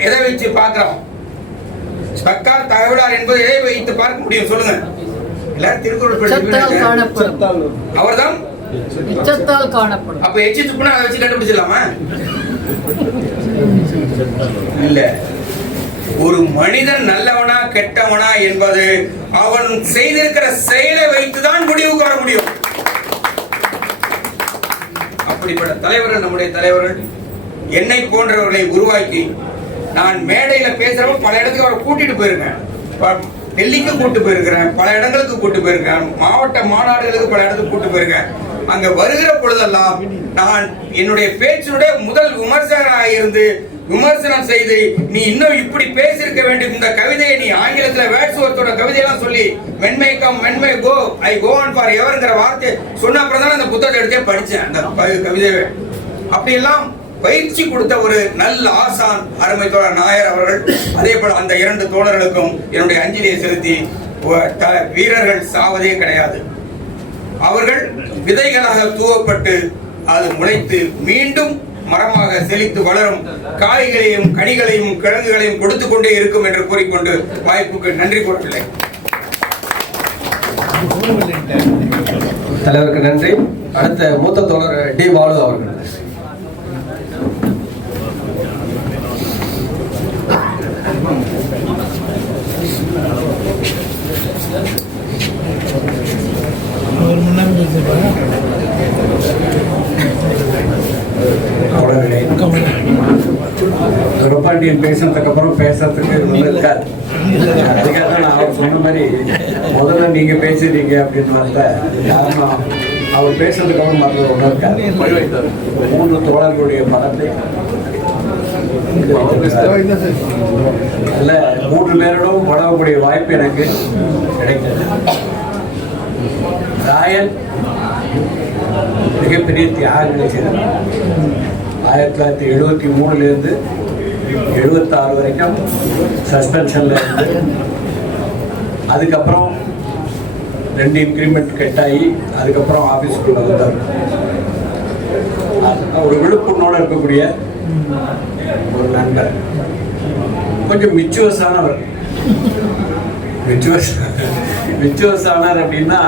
எதை வச்சு பார்க்கிறோம்? தக்கார் தகவலார் என்பது எதை வைத்து பார்க்க முடியும் சொல்லுங்க. எல்லாரும் திருக்குறள் அவர்தான் அப்ப எச்சி துப்புனா அதை வச்சு கண்டுபிடிச்சிடலாமா? இல்ல. ஒரு மனிதன் நல்லவனா கெட்டவனா என்பது அவன் செய்திருக்கிற செயலை வைத்துதான் முடிவுக்கு வர முடியும். அப்படிப்பட்ட தலைவர்கள் நம்முடைய தலைவர்கள். என்னை போன்றவர்களை உருவாக்கி, நான் மேடையில பேசுறவங்க பல இடத்துக்கு அவரை கூட்டிட்டு போயிருக்கேன். டெல்லிக்கு கூட்டு போயிருக்கிறேன், பல இடங்களுக்கு கூட்டு போயிருக்கேன், மாவட்ட மாநாடுகளுக்கு பல இடத்துக்கு கூட்டு போயிருக்கேன். அங்க வருகிற பொழுதெல்லாம் நான் என்னுடைய பேச்சினுடைய முதல் விமர்சகராக இருந்து விமர்சனம் செய்து, நீ இன்னும் இப்படி பேசியிருக்க வேண்டும், இந்த கவிதையை நீ ஆங்கிலத்துல வேர்ட்ஸ்வொர்த்தோட கவிதையெல்லாம் சொல்லி when may come when may go I go on for everங்கிற வார்த்தை சொன்ன அப்புறம் தான் அந்த புத்தகத்தை எடுத்தே படிச்சேன். அந்த கவிதையை அப்படியெல்லாம் பயிற்சி கொடுத்த ஒரு நல்ல ஆசான் அருமை தோழர் நாயர் அவர்கள். அதே போல அந்த இரண்டு தோழர்களுக்கும் என்னுடைய அஞ்சலியை செலுத்தி, வீரர்கள் சாவதே கிடையாது. அவர்கள் விதைகளாக தூவப்பட்டு அது முளைத்து மீண்டும் மரமாக செழித்து வளரும், காய்களையும் கனிகளையும் கிழங்குகளையும் கொடுத்து கொண்டே இருக்கும் என்று கூறிக்கொண்டு வாய்ப்புக்கு நன்றி கூறவில்லை. தலைவருக்கு நன்றி. அடுத்த மூத்த தோழர் டி பாலு அவர்கள். துரப்பாண்டியன் பேசினதுக்கு அப்புறம் பேசுறதுக்கு ஒன்றும் இருக்காது. அதுக்காக தான் நான் அவர் சொன்ன மாதிரி முதல்ல நீங்க பேசுறீங்க அப்படின்னு காரணம், அவர் பேசுறதுக்கு அப்புறம் மற்ற ஒன்றும் இருக்காது. 3 தோழர்களுடைய படத்தை அல்ல 3 பேரோடும் பழகக்கூடிய வாய்ப்பு எனக்கு கிடைத்தது. ராயன் மிகப்பெரிய தியாகங்களை செய்தார். 1973 76 வரைக்கும் சஸ்பென்ஷன்ல இருந்து, அதுக்கப்புறம் 2 இன்க்ரிமெண்ட் கட்டாகி அதுக்கப்புறம் ஆஃபீஸ்க்குள்ள வந்தார். ஒரு விழுப்புணோட இருக்கக்கூடிய ஒரு நண்பர், கொஞ்சம் மிச்சுவஸ் ஆனவர். மிச்சுவஸ் ஆனார் அப்படின்னா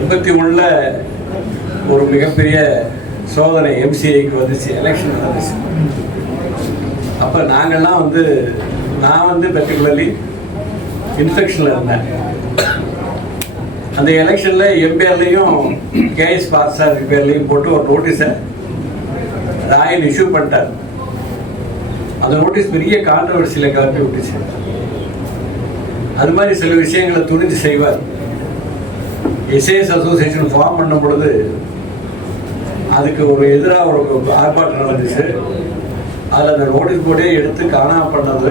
81ல் ஒரு மிகப்பெரிய சோதனை எம்சிஐக்கு வந்துச்சு, எலெக்ஷன் வந்துச்சு. அப்போ நாங்கள்லாம் நான் பர்டிகுலர்லி இன்ஃபெக்ஷனில் இருந்தேன். அந்த எலெக்ஷனில் எம்பேர்லையும் கேஎஸ் பாசார் பேர்லையும் போட்டு ஒரு நோட்டீஸை ராயல் இஷ்யூ பண்ணிட்டார். அந்த நோட்டீஸ் பெரிய கான்ட்ரவர்சியில் கிளப்பி விட்டுச்சு. அது மாதிரி சில விஷயங்களை துணிஞ்சு செய்வார். எஸ்ஏஎஸ் அசோசியேஷன் ஃபார்ம் பண்ணும் பொழுது அதுக்கு ஒரு எதிராக ஒரு ஆர்ப்பாட்டம் நடந்துச்சு. அதில் அந்த நோட்டீஸ் போர்டே எடுத்து காணாமல் பண்ணது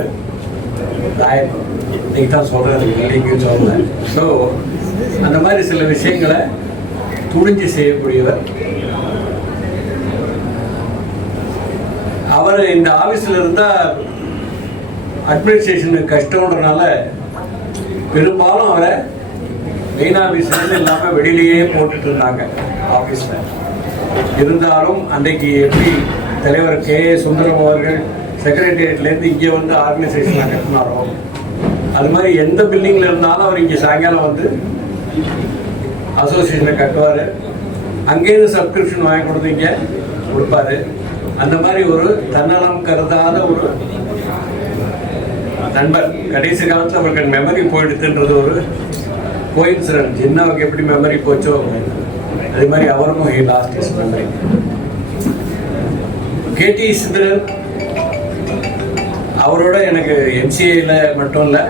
ராயல். இன்னைக்கு தான் சொல்கிறது, இல்லைங்க சொல்லலை. ஸோ அந்த மாதிரி சில விஷயங்களை துணிஞ்சு செய்யக்கூடியவர் அவர். இந்த ஆஃபீஸில் இருந்தால் அட்மினிஸ்ட்ரேஷனுக்கு கஷ்டம்ன்றனால பெரும்பாலும் அவரை மெயின் ஆஃபீஸ்லேருந்து இல்லாமல் வெளியிலேயே போட்டுட்டு இருந்தாங்க ஆஃபீஸில். இருந்தாலும் அன்றைக்கு எப்படி தலைவர் கே சுந்தரம் அவர்கள் செக்ரட்டேரியட்லேருந்து இங்கே வந்து ஆர்கனைசேஷன் கட்டினாரோ, அது மாதிரி எந்த பில்டிங்கில் இருந்தாலும் அவர் இங்கே சாயங்காலம் வந்து அசோசியேஷனை கட்டுவார். அங்கேயிருந்து சப்ஸ்கிரிப்ஷன் வாங்கி கொடுத்து இங்கே கொடுப்பாரு. அந்த மாதிரி ஒரு தன்னலம் கருதாத ஒரு நண்பர். கடைசி காலத்தில் அவருக்கு மெமரி போயிடுதுன்றது ஒரு கோயின்சிடன்ஸ். சின்னவங்க எப்படி மெமரி போச்சோ அதே மாதிரி அவரும் ஹி லாஸ்ட் ஹிஸ் மெமரி. கேடி சிதரன் அவரோட எனக்கு எம்சிஏல மட்டும் இல்லை,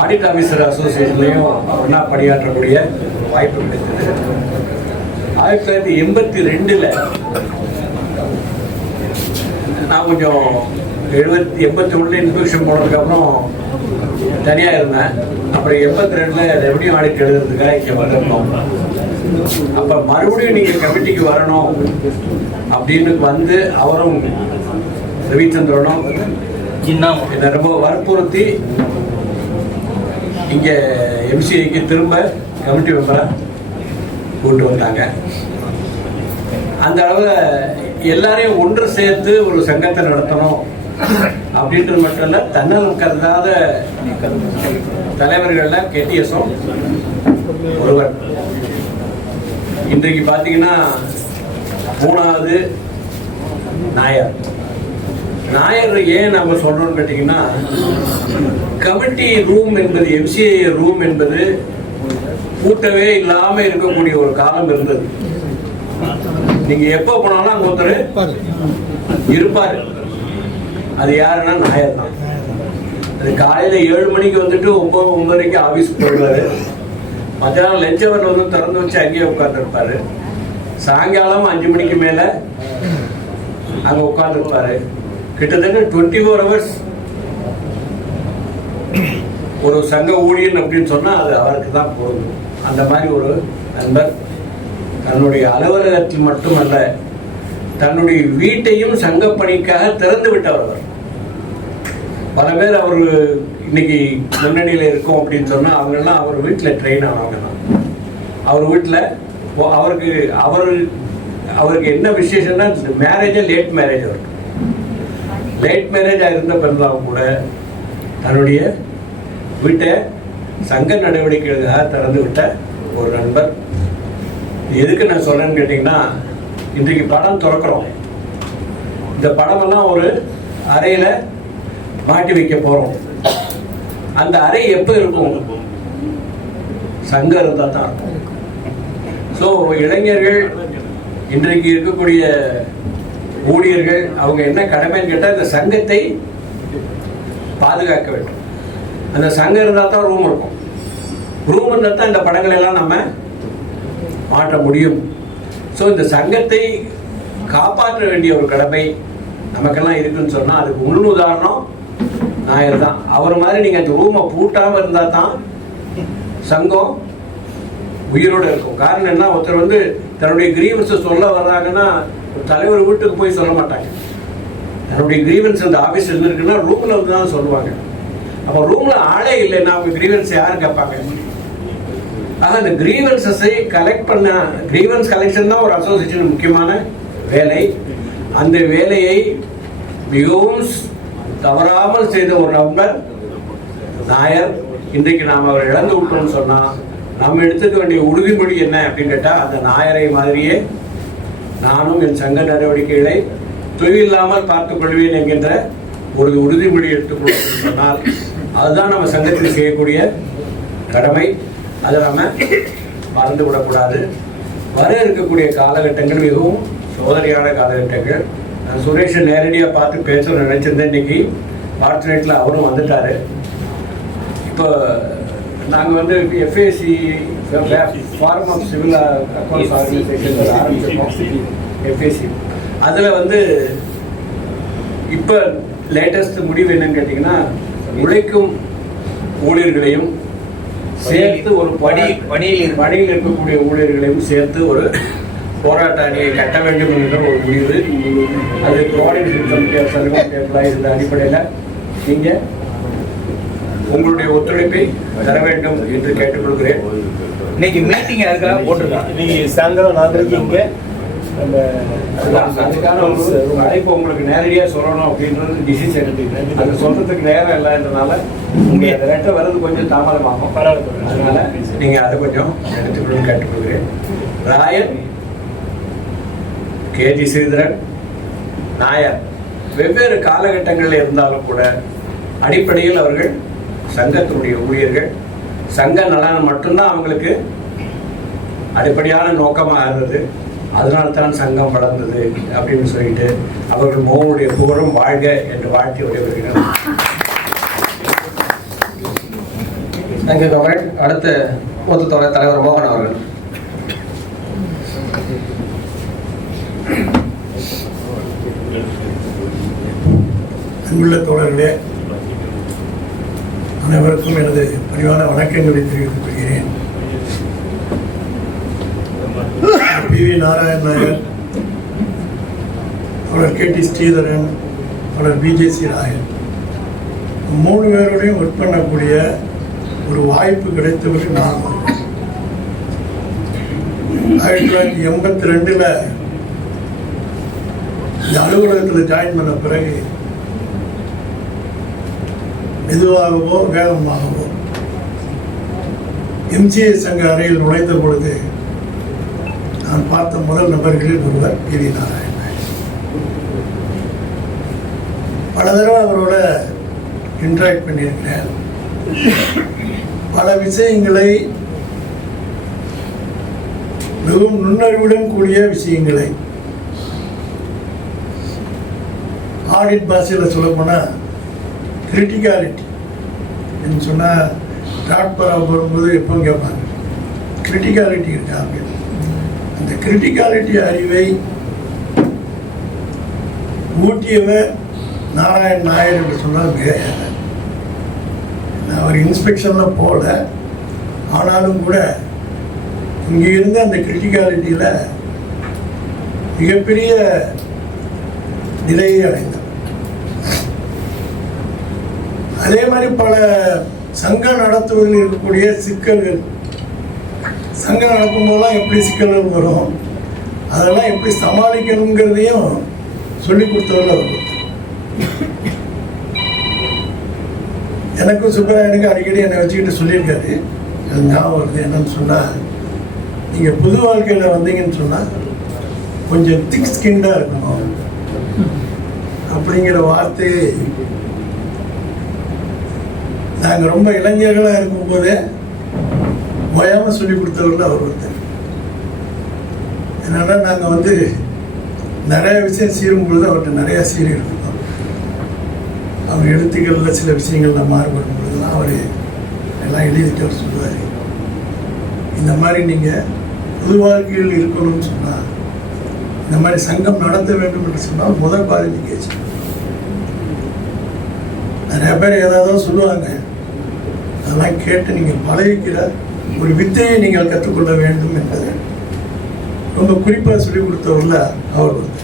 ஆடிட் ஆஃபீஸர் அசோசியேஷன்லையும் ஒன்றா பணியாற்றக்கூடிய வாய்ப்பு கிடைத்தது. 1982 நான் கொஞ்சம் 81 இன்ஸ்பெக்ஷன் போனதுக்கப்புறம் தனியாக இருந்தேன். அப்புறம் 82 ரெவன்யூ ஆடிட் எழுதுறதுக்காக இங்கே வந்திருந்தோம். அப்போ மறுபடியும் நீங்கள் கமிட்டிக்கு வரணும் அப்படின்னு வந்து அவரும் ரவிச்சந்திரனும் என்னை ரொம்ப வற்புறுத்தி இங்கே எம்சிஐக்கு திரும்ப கமிட்டி மெம்பராக கூட்டு வந்தாங்க. அந்த அளவில் எல்லாரையும் ஒன்று சேர்த்து ஒரு சங்கத்தை நடத்தணும் அப்படின்றது மட்டும் இல்லை, தன்னலம் கருதாத தலைவர்களில் கேடிஎஸும் ஒருவர். இன்றைக்கு பார்த்தீங்கன்னா 3வது நாயர். நாயர் ஏன் நம்ம சொல்றோம்னு கேட்டீங்கன்னா, கமிட்டி ரூம் என்பது, எம்சிஐ ரூம் என்பது கூட்டவே இல்லாம இருக்கக்கூடிய ஒரு காலம் இருந்தது. நீங்க எப்போ போனாலும் அங்க ஒருத்தர் இருப்பாரு. அது யாருன்னா நாயர் தான். அது காலையில 7 மணிக்கு வந்துட்டு 9:30 ஆபீஸ்க்கு போயிடுவாரு. மத்தியானம் லஞ்ச் அவர்ல வந்து திறந்து வச்சு அங்கேயே உட்கார்ந்து இருப்பாரு. சாயங்காலம் 5 மணிக்கு மேல அங்க உட்கார்ந்து இருப்பாரு. கிட்டத்தட்ட 24 hours ஒரு சங்க ஊழியன் அப்படின்னு சொன்னா அது அவருக்கு தான் போகுது. அந்த மாதிரி ஒரு நண்பர் தன்னுடைய அலுவலகத்தில் மட்டுமல்ல, தன்னுடைய வீட்டையும் சங்க பணிக்காக திறந்து விட்டவர். பல பேர் அவர் இன்னைக்கு முன்னணியில் இருக்கும் அப்படின்னு சொன்னா அவங்கெல்லாம் அவர் வீட்டில் ட்ரெயின் ஆனவங்க தான். அவர் வீட்டில் அவருக்கு என்ன விசேஷம்னா, மேரேஜே லேட் மேரேஜ். அவருக்கு லேட் மேரேஜாக இருந்த பிறந்தாலும் கூட தன்னுடைய வீட்டை சங்க நடவடிக்கைகளுக்காக திறந்து விட்ட ஒரு நண்பர். எதுக்கு நான் சொல்றேன்னு கேட்டீங்கன்னா, இன்றைக்கு படம் திறக்கிறோம். இந்த படமெல்லாம் ஒரு அறையில மாட்டி வைக்க போறோம். அந்த அறை எப்ப இருக்கும்? சங்கம் இருந்தா தான் இருக்கும். ஸோ இளைஞர்கள், இன்றைக்கு இருக்கக்கூடிய ஊழியர்கள், அவங்க என்ன கடமைன்னு கேட்டால் இந்த சங்கத்தை பாதுகாக்க வேண்டும். அந்த சங்கம் இருந்தால் தான் ரூம் இருக்கும். ரூம் இருந்தால் தான் இந்த படங்களை எல்லாம் நம்ம மாற்ற முடியும். ஸோ இந்த சங்கத்தை காப்பாற்ற வேண்டிய ஒரு கடமை நமக்கெல்லாம் இருக்குன்னு சொன்னால் அதுக்கு முன் உதாரணம் நாயர் தான். அவர் மாதிரி நீங்கள் அந்த ரூமை பூட்டாமல் இருந்தால் தான் சங்கம் உயிரோடு இருக்கும். காரணம் என்ன, ஒருத்தர் வந்து தன்னுடைய கிரீவன்ஸை சொல்ல வர்றாங்கன்னா தலைவர் வீட்டுக்கு போய் சொல்ல மாட்டாங்க. தன்னுடைய கிரீவன்ஸ் அந்த ஆஃபீஸ் இருந்திருக்குன்னா ரூமில் வந்து தான் சொல்லுவாங்க. அப்போ ரூமில் ஆளே இல்லைன்னா அவங்க கிரீவன்ஸ் யாரும் கேட்பாங்க? ஆக அந்த கிரீவன்சஸை கலெக்ட் பண்ண, கிரீவன்ஸ் கலெக்ஷன் தான் ஒரு அசோசியேஷன் முக்கியமான வேலை. அந்த வேலையை மிகவும் தவறாமல் செய்த ஒரு நண்பர் நாயர். இன்றைக்கு நாம் அவரை இழந்து விட்டோம்னு சொன்னால் நாம் எடுத்துக்க வேண்டிய உறுதிமொழி என்ன அப்படின்னு கேட்டால், அந்த நாயரை மாதிரியே நானும் என் சங்க நடவடிக்கைகளை தொய்வில்லாமல் பார்த்துக் கொள்வேன் என்கின்ற ஒரு உறுதிமொழி எடுத்துக்கொள்ளும் சொன்னால் அதுதான் நம்ம சங்கத்தில் செய்யக்கூடிய கடமை. அதை நம்ம மறந்து விடக்கூடாது. வர இருக்கக்கூடிய காலகட்டங்கள் மிகவும் சோதனையான காலகட்டங்கள். நான் சுரேஷை நேரடியாக பார்த்து பேசணும்னு நினைச்சிருந்தேன். இன்னைக்கு ஃபார்ச்சுனேட்டில் அவரும் வந்துட்டாரு. இப்போ நாங்கள் வந்து FAC forum of civil accounts organisation ஆரம்பிச்சிருக்கோம். எஃப்ஏசி அதில் வந்து இப்போ லேட்டஸ்ட் முடிவு என்னன்னு கேட்டிங்கன்னா, உழைக்கும் ஊழியர்களையும் சேர்த்து ஒரு பணியில் இருக்கக்கூடிய ஊழியர்களையும் சேர்த்து ஒரு போராட்ட அணியை கட்ட வேண்டும் என்ற ஒரு முடிவு. அது கோஆர்டினேஷன் கமிட்டி இருந்த அடிப்படையில் நீங்கள் உங்களுடைய ஒத்துழைப்பை தர வேண்டும் என்று கேட்டுக்கொள்கிறேன். இன்னைக்கு மீட்டிங் அதுக்காக போட்டிருக்காங்க. இன்னைக்கு சாயந்தரம் 4:30 இங்கே அதுக்கான ஒரு அழைப்பு உங்களுக்கு நேரடியாக சொல்லணும் அப்படின்றது டிசிஷன். அது சொல்றதுக்கு நேரம் இல்லைன்றனால இங்கே அந்த லெட்டர் வர்றது கொஞ்சம் தாமதமாகும். அதனால நீங்கள் அதை கொஞ்சம் எடுத்துக்கணும்னு கேட்டுக்கொள்கிறேன். ராயன், கேஜி ஸ்ரீதரன், நாயர் வெவ்வேறு காலகட்டங்களில் இருந்தாலும் கூட அடிப்படையில் அவர்கள் சங்கத்தினுடைய ஊழியர்கள். சங்க நலன் மட்டும்தான் அவங்களுக்கு அடிப்படையான நோக்கமாக இருந்தது. அதனால்தான் சங்கம் வளர்ந்தது அப்படின்னு சொல்லிட்டு அவர்கள் மோகனுடைய புகழும் வாழ்க என்று வாழ்த்தி விடைபெறுகிறேன். Thank you comrade. அடுத்த மூத்த தோழர் தலைவர் மோகன் அவர்கள். அன்புள்ள தோழர்களே, அனைவருக்கும் எனது பணிவான வணக்கங்களை தெரிவித்துக் கொள்கிறேன். PV நாராயண் நாயர், அவர் KT ஸ்ரீதரன், அவர் BJC ராயன், 3 பேரோடையும் ஒர்க் பண்ணக்கூடிய ஒரு வாய்ப்பு கிடைத்தவர்கள் நான். 1982 இந்த அலுவலகத்தில் ஜாயின் பண்ண பிறகு மெதுவாகவோ வேகமாகவோ MCA சங்க அறையில் நுழைந்த பொழுது நான் பார்த்த முதல் நபர்களில் ஒருவர் PV நாராயண் நாயர். பல தடவை அவரோட இன்ட்ராக்ட் பண்ணியிருக்கிறேன். பல விஷயங்களை, மிகவும் நுண்ணறிவுடன் கூடிய விஷயங்களை, ஆடிட் பாஷையில் சொல்ல போனால் கிரிட்டிகாலிட்டி சொன்னால் டாக்டராக போகும்போது எப்போ கேட்பாங்க கிரிட்டிகாலிட்டி இருக்கா அப்படின்னு. அந்த கிரிட்டிகாலிட்டி அறிவை ஊட்டியவர் நாராயண் நாயர் என்று சொன்னால் மிக. அவர் இன்ஸ்பெக்ஷனில் போகல, ஆனாலும் கூட இங்கே இருந்த அந்த கிரிட்டிகாலிட்டியில் மிகப்பெரிய நிலையை அடைந்தார். அதே மாதிரி பல சங்கம் நடத்துவதில் இருக்கக்கூடிய சிக்கல்கள், சங்கம் நடக்கும்போதெல்லாம் எப்படி சிக்கல்கள் வரும், அதெல்லாம் எப்படி சமாளிக்கணுங்கிறதையும் சொல்லி கொடுத்தவர்கள் அவர். எனக்கும் சுப்பராயனுக்கு அடிக்கடி என்னை வச்சுக்கிட்டு சொல்லியிருக்காரு. அது ஞாபகம் வருது. என்னன்னு சொன்னால், நீங்கள் புது வாழ்க்கையில் வந்தீங்கன்னு சொன்னால் கொஞ்சம் திக் ஸ்கின்டாக இருக்கணும் அப்படிங்கிற வார்த்தையை நாங்கள் ரொம்ப இளைஞர்களாக இருக்கும்போதே ஓயாமல் சொல்லி கொடுத்தவர்கள் அவர் ஒருத்தர். என்னன்னா, நாங்கள் நிறைய விஷயம் சீரும் பொழுது அவர்கிட்ட நிறையா சீரி இருக்கோம். அவர் எழுத்துக்களில் சில விஷயங்கள்ல மாறுபடும் பொழுதுலாம் அவர் எல்லாம் எழுதிட்டு அவர் சொல்லுவார், இந்த மாதிரி நீங்கள் புது வாழ்க்கையில் இருக்கணும்னு சொன்னால், இந்த மாதிரி சங்கம் நடத்த வேண்டும் என்று சொன்னால் முதல் குவாலிஃபிகேஷன். நிறைய பேர் ஏதாவது சொல்லுவாங்க, அதெல்லாம் கேட்டு நீங்கள் பழகிக்கிற ஒரு வித்தையை நீங்கள் கற்றுக்கொள்ள வேண்டும் என்பதை ரொம்ப குறிப்பாக சொல்லிக் கொடுத்தவர்ல அவர் வந்து.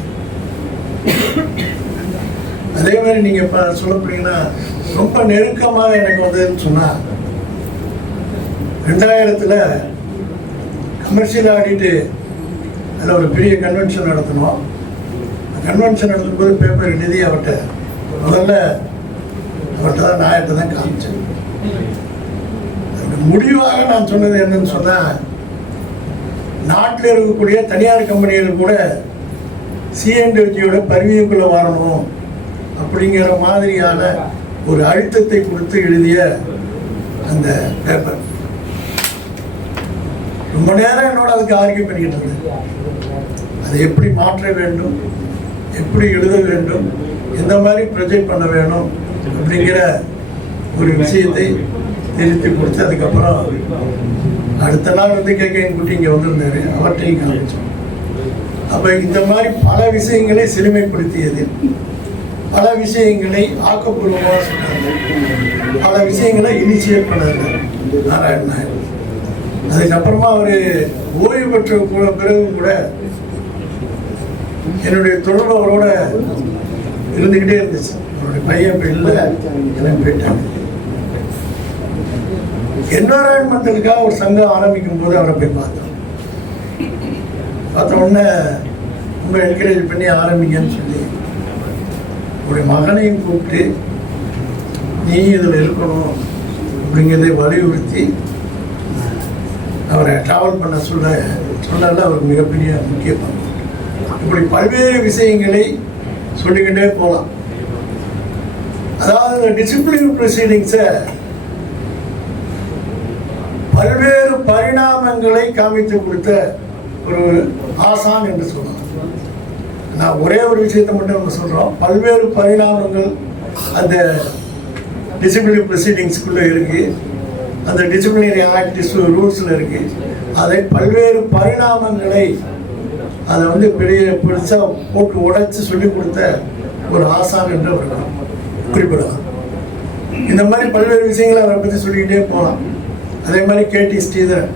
அதே மாதிரி நீங்கள் இப்போ சொல்ல போனீங்கன்னா ரொம்ப நெருக்கமாக எனக்கு வந்ததுன்னு சொன்னால், 2000 கமர்ஷியல் ஆடிட்டு அதில் ஒரு பெரிய கன்வென்ஷன் நடத்தணும். கன்வென்ஷன் நடத்தும்போது பேப்பர் எழுதி அவர்கிட்ட முதல்ல தான் நாயத்தை தான் காமிச்சேன். முடிவாக நான் சொன்னது என்னன்னு சொன்னால், நாட்டில் இருக்கக்கூடிய தனியார் கம்பெனிகள் கூட சிஎன்டிஜியோட பரிவியக்குள்ள வரணும் அப்படிங்கிற மாதிரியான ஒரு அழுத்தத்தை கொடுத்து எழுதிய அந்த பேப்பர் ரொம்ப நேரம் என்னோட அதுக்கு ஆர்கியூ பண்ணிக்கிட்டு இருந்தேன். அதை எப்படி மாற்ற வேண்டும், எப்படி எழுத வேண்டும், எந்த மாதிரி ப்ரொஜெக்ட் பண்ண வேணும் அப்படிங்கிற ஒரு விஷயத்தை திருத்தி கொடுத்து அதுக்கப்புறம் அடுத்த நாள் வந்து கேட்க குட்டி இங்கே வந்திருந்தாரு, அவர்கிட்டையும் காமிச்சோம். அப்போ இந்த மாதிரி பல விஷயங்களை சிறுமைப்படுத்தியது, பல விஷயங்களை ஆக்கப்பூர்வமாக சொன்னாங்க, பல விஷயங்களை இனிஷியேட் பண்ணாங்க நாராயண நாயர். அதுக்கப்புறமா அவர் ஓய்வு பெற்ற பிறகு கூட என்னுடைய தொடர்பு அவரோட இருந்துக்கிட்டே இருந்துச்சு. அவருடைய பையன் இப்போ இல்லை, எனக்கு போயிட்டாங்க. என்வரான்மெண்டலுக்காக ஒரு சங்கம் ஆரம்பிக்கும் போது அவரை போய் பார்த்தோம். பார்த்த உடனே ரொம்ப என்கரேஜ் பண்ணி ஆரம்பிங்கன்னு சொல்லி ஒரு மகனையும் கூப்பிட்டு நீ இதில் இருக்கணும் அப்படிங்கிறதை வலியுறுத்தி அவரை டிராவல் பண்ண சொன்னால அவருக்கு மிகப்பெரிய முக்கிய பங்கு. இப்படி பல்வேறு விஷயங்களை சொல்லிக்கிட்டே போகலாம். அதாவது இந்த டிசிப்ளின் ப்ரொசீடிங்ஸை பல்வேறு பரிணாமங்களை காமித்து கொடுத்த ஒரு ஆசான் என்று சொல்லலாம். நான் ஒரே ஒரு விஷயத்தை மட்டும் நம்ம சொல்றோம், பல்வேறு பரிணாமங்கள் அந்த டிசிப்ளினரி ப்ரொசீடிங்ஸ்குள்ள இருக்கு, அந்த டிசிப்ளினரி ஆக்டிஸ் ரூல்ஸ்ல இருக்கு. அதை பல்வேறு பரிணாமங்களை அதை வந்து பெருசா போட்டு உடைச்சு சொல்லி கொடுத்த ஒரு ஆசான் என்று அவர்கள் குறிப்பிடலாம். இந்த மாதிரி பல்வேறு விஷயங்களை அவரை பற்றி சொல்லிக்கிட்டே போகலாம். அதே மாதிரி கேடி ஸ்ரீதரன்,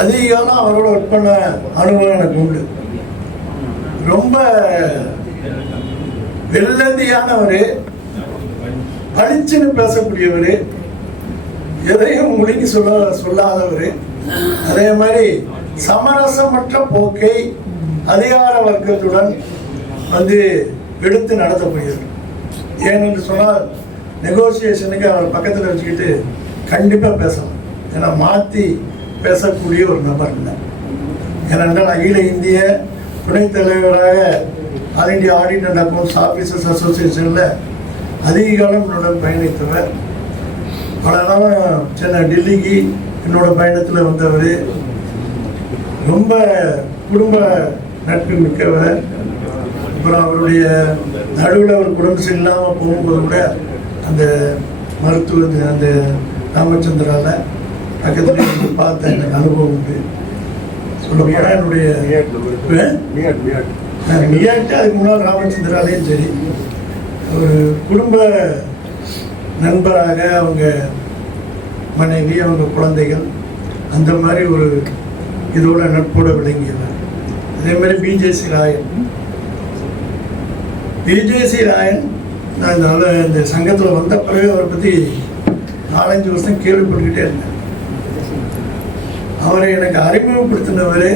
அதிகம் அவரோட ஒர்க் பண்ண அனுபவம் எனக்கு உண்டு. ரொம்ப வெள்ளந்தியானவர், பளிச்சுன்னு பேசக்கூடியவர், எதையும் முழுங்கி சொல்லாதவர். அதே மாதிரி சமரசமற்ற போக்கை அதிகார வர்க்கத்துடன் வந்து எடுத்து நடத்தக்கூடியவர். ஏனென்று சொன்னால் நெகோசியேஷனுக்கு அவர் பக்கத்தில் வச்சுக்கிட்டு கண்டிப்பாக பேசலாம். ஏன்னா மாற்றி பேசக்கூடிய ஒரு நபர் இல்லை. ஏனென்றால் அகில இந்திய துணைத் தலைவராக all India audit and accounts officers அசோசியேஷனில் அதிக காலம் என்னோட பயணித்தவர். பல நாளும் சென்னை டெல்லிக்கு என்னோட பயணத்தில் வந்தவர். ரொம்ப குடும்ப நட்பு மிக்கவர். அப்புறம் அவருடைய நடுவில் அவர் குடும்பம் சரியில்லாமல் போகும்போது கூட அந்த மருத்துவ அந்த ராமச்சந்திரால பக்கத்தில் பார்த்த எனக்கு அனுபவம் உண்டு. சொல்ல போனால் என்னுடைய நியாட்டு அதுக்கு முன்னால் ராமச்சந்திராலையும் சரி ஒரு குடும்ப நண்பராக அவங்க மனைவி அவங்க குழந்தைகள் அந்த மாதிரி ஒரு இதோட நட்போட விளங்கியவர். அதே மாதிரி பிஜேசி ராயன் நான் இந்த சங்கத்தில் வந்த பிறகு அவரை பற்றி 4-5 வருஷம் கேள்விப்பட்டுக்கிட்டே இருந்தேன். அவரை எனக்கு அறிமுகப்படுத்தினவர்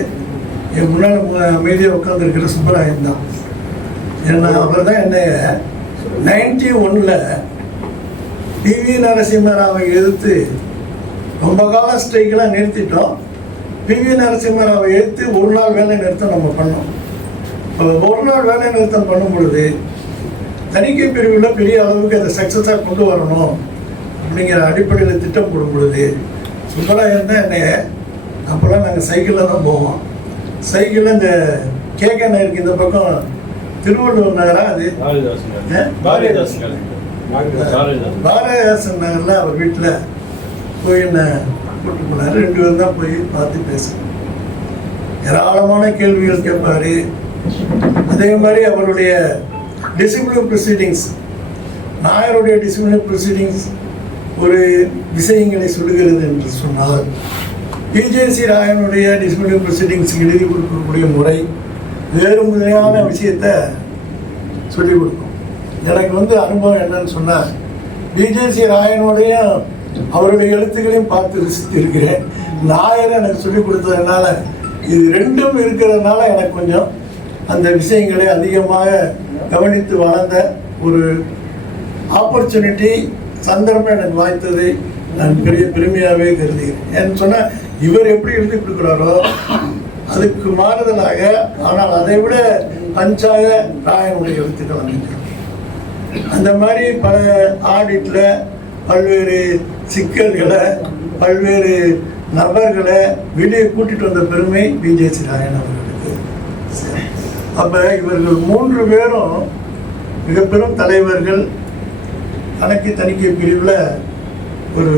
என் முன்னால் அமைதியாக உட்காந்துருக்கிற சுப்பராயன் தான். ஏன்னா அவர் தான் என்னை 91 பிவி நரசிம்மராவை எதிர்த்து ரொம்ப காலம் ஸ்ட்ரைக்கெல்லாம் நிறுத்திட்டோம். பிவி நரசிம்மராவை எதிர்த்து ஒரு நாள் வேலை நிறுத்தம் நம்ம பண்ணோம். ஒரு நாள் வேலை நிறுத்தம் பண்ணும் பொழுது தணிக்கை பிரிவில் பெரிய அளவுக்கு அதை சக்ஸஸாக கொண்டு வரணும் அப்படிங்கிற அடிப்படையில் திட்டம் போடும் பொழுது சுப்பராயன் தான் என்னை, அப்போல்லாம் நாங்கள் சைக்கிளில் தான் போவோம். சைக்கிளில் இந்த கேகே நகருக்கு இந்த பக்கம் திருவள்ளூர் நகரா அது பாரதிதாசன் நகரில் அவர் வீட்டில் போய் என்ன கூட்டு போனார். 2 பேரும் தான் போய் பார்த்து பேசணும். ஏராளமான கேள்விகள் கேட்பாரு. அதே மாதிரி அவருடைய டிசிப்ளினரி ப்ரொசீடிங்ஸ், நாயருடைய டிசிப்ளினரி ப்ரொசீடிங்ஸ் ஒரு விஷயங்களை சொல்லுகிறது என்று சொன்னால் பிஜேசி ராயனுடைய டிசிப்ளினரி ப்ரொசீடிங்ஸ் எழுதி கொடுக்கக்கூடிய முறை வேறு முதலையான விஷயத்தை சொல்லிக் கொடுக்கும். எனக்கு வந்து அனுபவம் என்னன்னு சொன்னால் பிஜேசி ராயனுடைய அவருடைய எழுத்துக்களையும் பார்த்து ரசித்து இருக்கிறேன். நாயர் எனக்கு சொல்லிக் கொடுத்ததுனால இது ரெண்டும் இருக்கிறதுனால எனக்கு கொஞ்சம் அந்த விஷயங்களை அதிகமாக கவனித்து வளர்ந்த ஒரு ஆப்பர்ச்சுனிட்டி சந்தர்ப்பம் எனக்கு வாய்த்ததை நான் பெரிய பெருமையாகவே கருதுகிறேன். ஏன்னு சொன்னால் இவர் எப்படி எழுதி கொடுக்குறாரோ அதுக்கு மாறுதலாக, ஆனால் அதை விட பஞ்சாக ராயனுடைய எழுத்துக்கள் அமைக்கிறோம். அந்த மாதிரி பல ஆடிட்டில் பல்வேறு சிக்கல்களை பல்வேறு நபர்களை வெளியே கூட்டிட்டு வந்த பெருமை பிஜேசி ராயன் அவர்களுக்கு. அப்போ இவர்கள் 3 பேரும் மிக பெரும் தலைவர்கள். கணக்கு தணிக்கை பிரிவில் ஒரு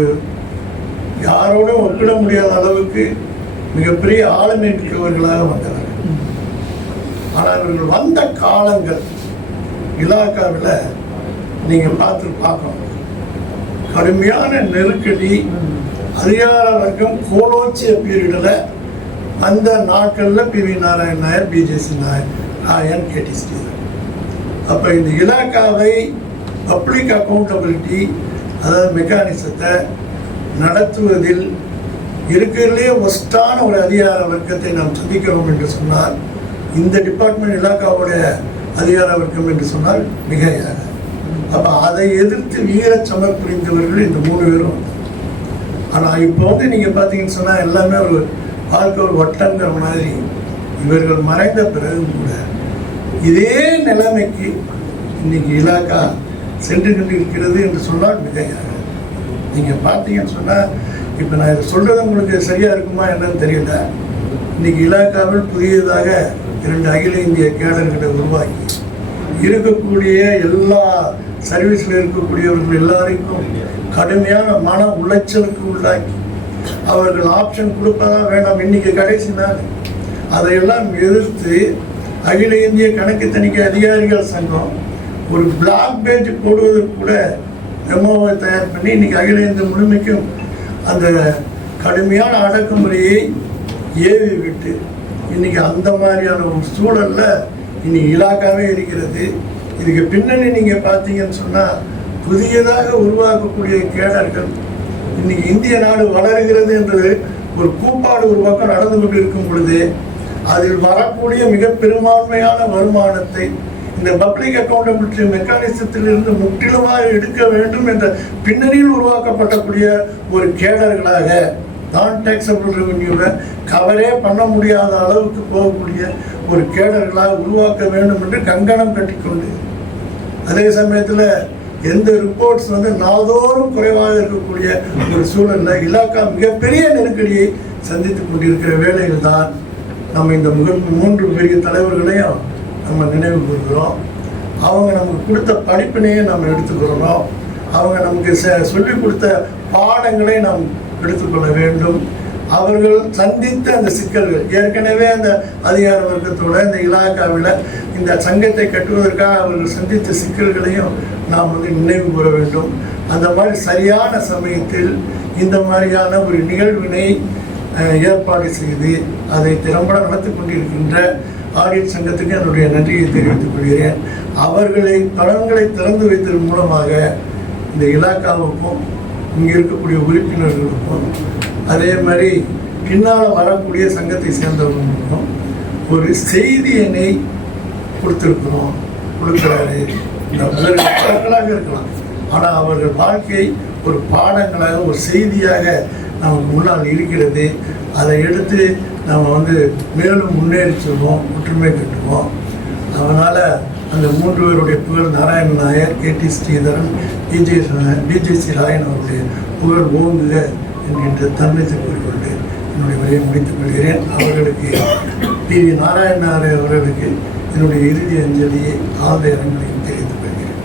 யாரோடும் ஒப்பிட முடியாத அளவுக்கு மிகப்பெரிய ஆளுமை மிக்கவர்களாக வந்தவர். ஆனால் இவர்கள் வந்த காலங்கள் இலாக்காவில் நீங்கள் பார்க்கணும். கடுமையான நெருக்கடி, அதிகார வர்க்கம் கோலோச்சிய பீரியடில் அந்த நாட்களில் பி.வி. நாராயண நாயர், பிஜேசி ராயன், கேடி ஸ்ரீதரன். அப்போ இந்த இலாக்காவை பப்ளிக் அக்கௌண்டபிலிட்டி, அதாவது மெக்கானிசத்தை நடத்துவதில் இருக்கிறதுலே ஒஸ்டான ஒரு அதிகார வர்க்கத்தை நாம் சந்திக்கிறோம் என்று சொன்னால், இந்த டிபார்ட்மெண்ட் இலாக்காவுடைய அதிகார வர்க்கம் என்று சொன்னால் மிகையாக. அப்போ அதை எதிர்த்து வீர சமர் புரிந்தவர்கள் இந்த 3 பேரும். ஆனால் இப்போ நீங்கள் பார்த்தீங்கன்னு சொன்னால் எல்லாமே ஒரு வாழ்க்கை ஒரு வட்டங்கிற மாதிரி இவர்கள் மறைந்த பிறகு கூட இதே நிலைமைக்கு இன்னைக்கு இலாக்கா சென்று கொண்டிருக்கிறது என்று சொன்னால் மிகையாக. நீங்கள் பார்த்தீங்கன்னு சொன்னால், இப்போ நான் இதை சொல்கிறது உங்களுக்கு சரியாக இருக்குமா என்னன்னு தெரியல. இன்னைக்கு இலாக்காவில் புதியதாக 2 அகில இந்திய கேடர்களை உருவாக்கி இருக்கக்கூடிய எல்லா சர்வீஸில் இருக்கக்கூடியவர்கள் எல்லாருக்கும் கடுமையான மன உளைச்சலுக்கு உள்ளாக்கி அவர்கள் ஆப்ஷன் கொடுப்பதா வேண்டாம். இன்னைக்கு கடைசி நாள் அதையெல்லாம் எதிர்த்து அகில இந்திய கணக்கு தணிக்கை அதிகாரிகள் சங்கம் ஒரு பிளாக் பேஜ் போடுவதற்கு கூட மெமோவை தயார் பண்ணி இன்னைக்கு அகில இந்திய முழுமைக்கும் அந்த கடுமையான அடக்குமுறையை ஏவி விட்டு இன்னைக்கு அந்த மாதிரியான ஒரு சூழல்ல இன்னைக்கு இலாக்காவே இருக்கிறது. இதுக்கு பின்னணி நீங்க பார்த்தீங்கன்னு சொன்னா, புதியதாக உருவாக்கக்கூடிய கேடர்கள் இன்னைக்கு இந்திய நாடு வளர்கிறது என்று ஒரு கூப்பாடு உருவாக்கம் நடந்து கொண்டு இருக்கும் பொழுது அதில் வரக்கூடிய மிக பெரும்பான்மையான வருமானத்தை இந்த பப்ளிக் அக்கௌண்டபிலிட்டி மெக்கானிசத்திலிருந்து முற்றிலுமாக எடுக்க வேண்டும் என்ற பின்னணியில் உருவாக்கப்படக்கூடிய ஒரு கேடர்களாக, நான் டேக்ஸபிள் ரெவன்யூவை கவரே பண்ண முடியாத அளவுக்கு போகக்கூடிய ஒரு கேடர்களாக உருவாக்க வேண்டும் என்று கங்கணம் கட்டிக்கொண்டு, அதே சமயத்தில் எந்த ரிப்போர்ட்ஸ் நாள்தோறும் குறைவாக இருக்கக்கூடிய ஒரு சூழலில் இலாக்கா மிகப்பெரிய நெருக்கடியை சந்தித்து கொண்டிருக்கிற வேளையில் தான் நம்ம இந்த 3 பெரிய தலைவர்களையும் நம்ம நினைவு கூறுகிறோம். அவங்க நமக்கு கொடுத்த படிப்பினையே நம்ம எடுத்துக்கிறோம். அவங்க நமக்கு சொல்லிக் கொடுத்த பாடங்களை நாம் எடுத்துக்கொள்ள வேண்டும். அவர்கள் சந்தித்த அந்த சிக்கல்கள், ஏற்கனவே அந்த அதிகார வர்க்கத்தோட இந்த இலாக்காவில் இந்த சங்கத்தை கட்டுவதற்காக அவர்கள் சந்தித்த சிக்கல்களையும் நாம் நினைவு கூற வேண்டும். அந்த மாதிரி சரியான சமயத்தில் இந்த மாதிரியான ஒரு நிகழ்வினை ஏற்பாடு செய்து அதை திறம்பட நடத்தி கொண்டிருக்கின்ற ஆடிட் சங்கத்துக்கு என்னுடைய நன்றியை தெரிவித்துக் கொள்கிறேன். அவர்களை பலன்களை திறந்து வைத்ததன் மூலமாக இந்த இலாக்காவுக்கும் இங்கே இருக்கக்கூடிய உறுப்பினர்களுக்கும் அதே மாதிரி பின்னால் வரக்கூடிய சங்கத்தை சேர்ந்தவர்களுக்கும் ஒரு செய்தியினை கொடுக்கிறாரு. பலர்களாக இருக்கலாம், ஆனால் அவர்கள் வாழ்க்கை ஒரு பாடங்களாக ஒரு செய்தியாக நமக்கு முன்னால் இருக்கிறது. அதை எடுத்து நம்ம மேலும் முன்னேறி செல்வோம், ஒற்றுமை கட்டுவோம். அதனால் அந்த 3 பேருடைய புகழ், நாராயண நாயர், கேடி ஸ்ரீதரன், பிஜேசி ராயன் அவருடைய புகழ் ஓங்குக என்கின்ற தன்னிச்சை கூறிக்கொண்டு என்னுடைய உரையை முடித்துக் கொள்கிறேன். அவர்களுக்கு பி.வி. நாராயண நாயர் அவர்களுக்கு என்னுடைய இறுதி அஞ்சலியை ஆழ்ந்த இரங்கலையும் தெரிவித்துக் கொள்கிறேன்.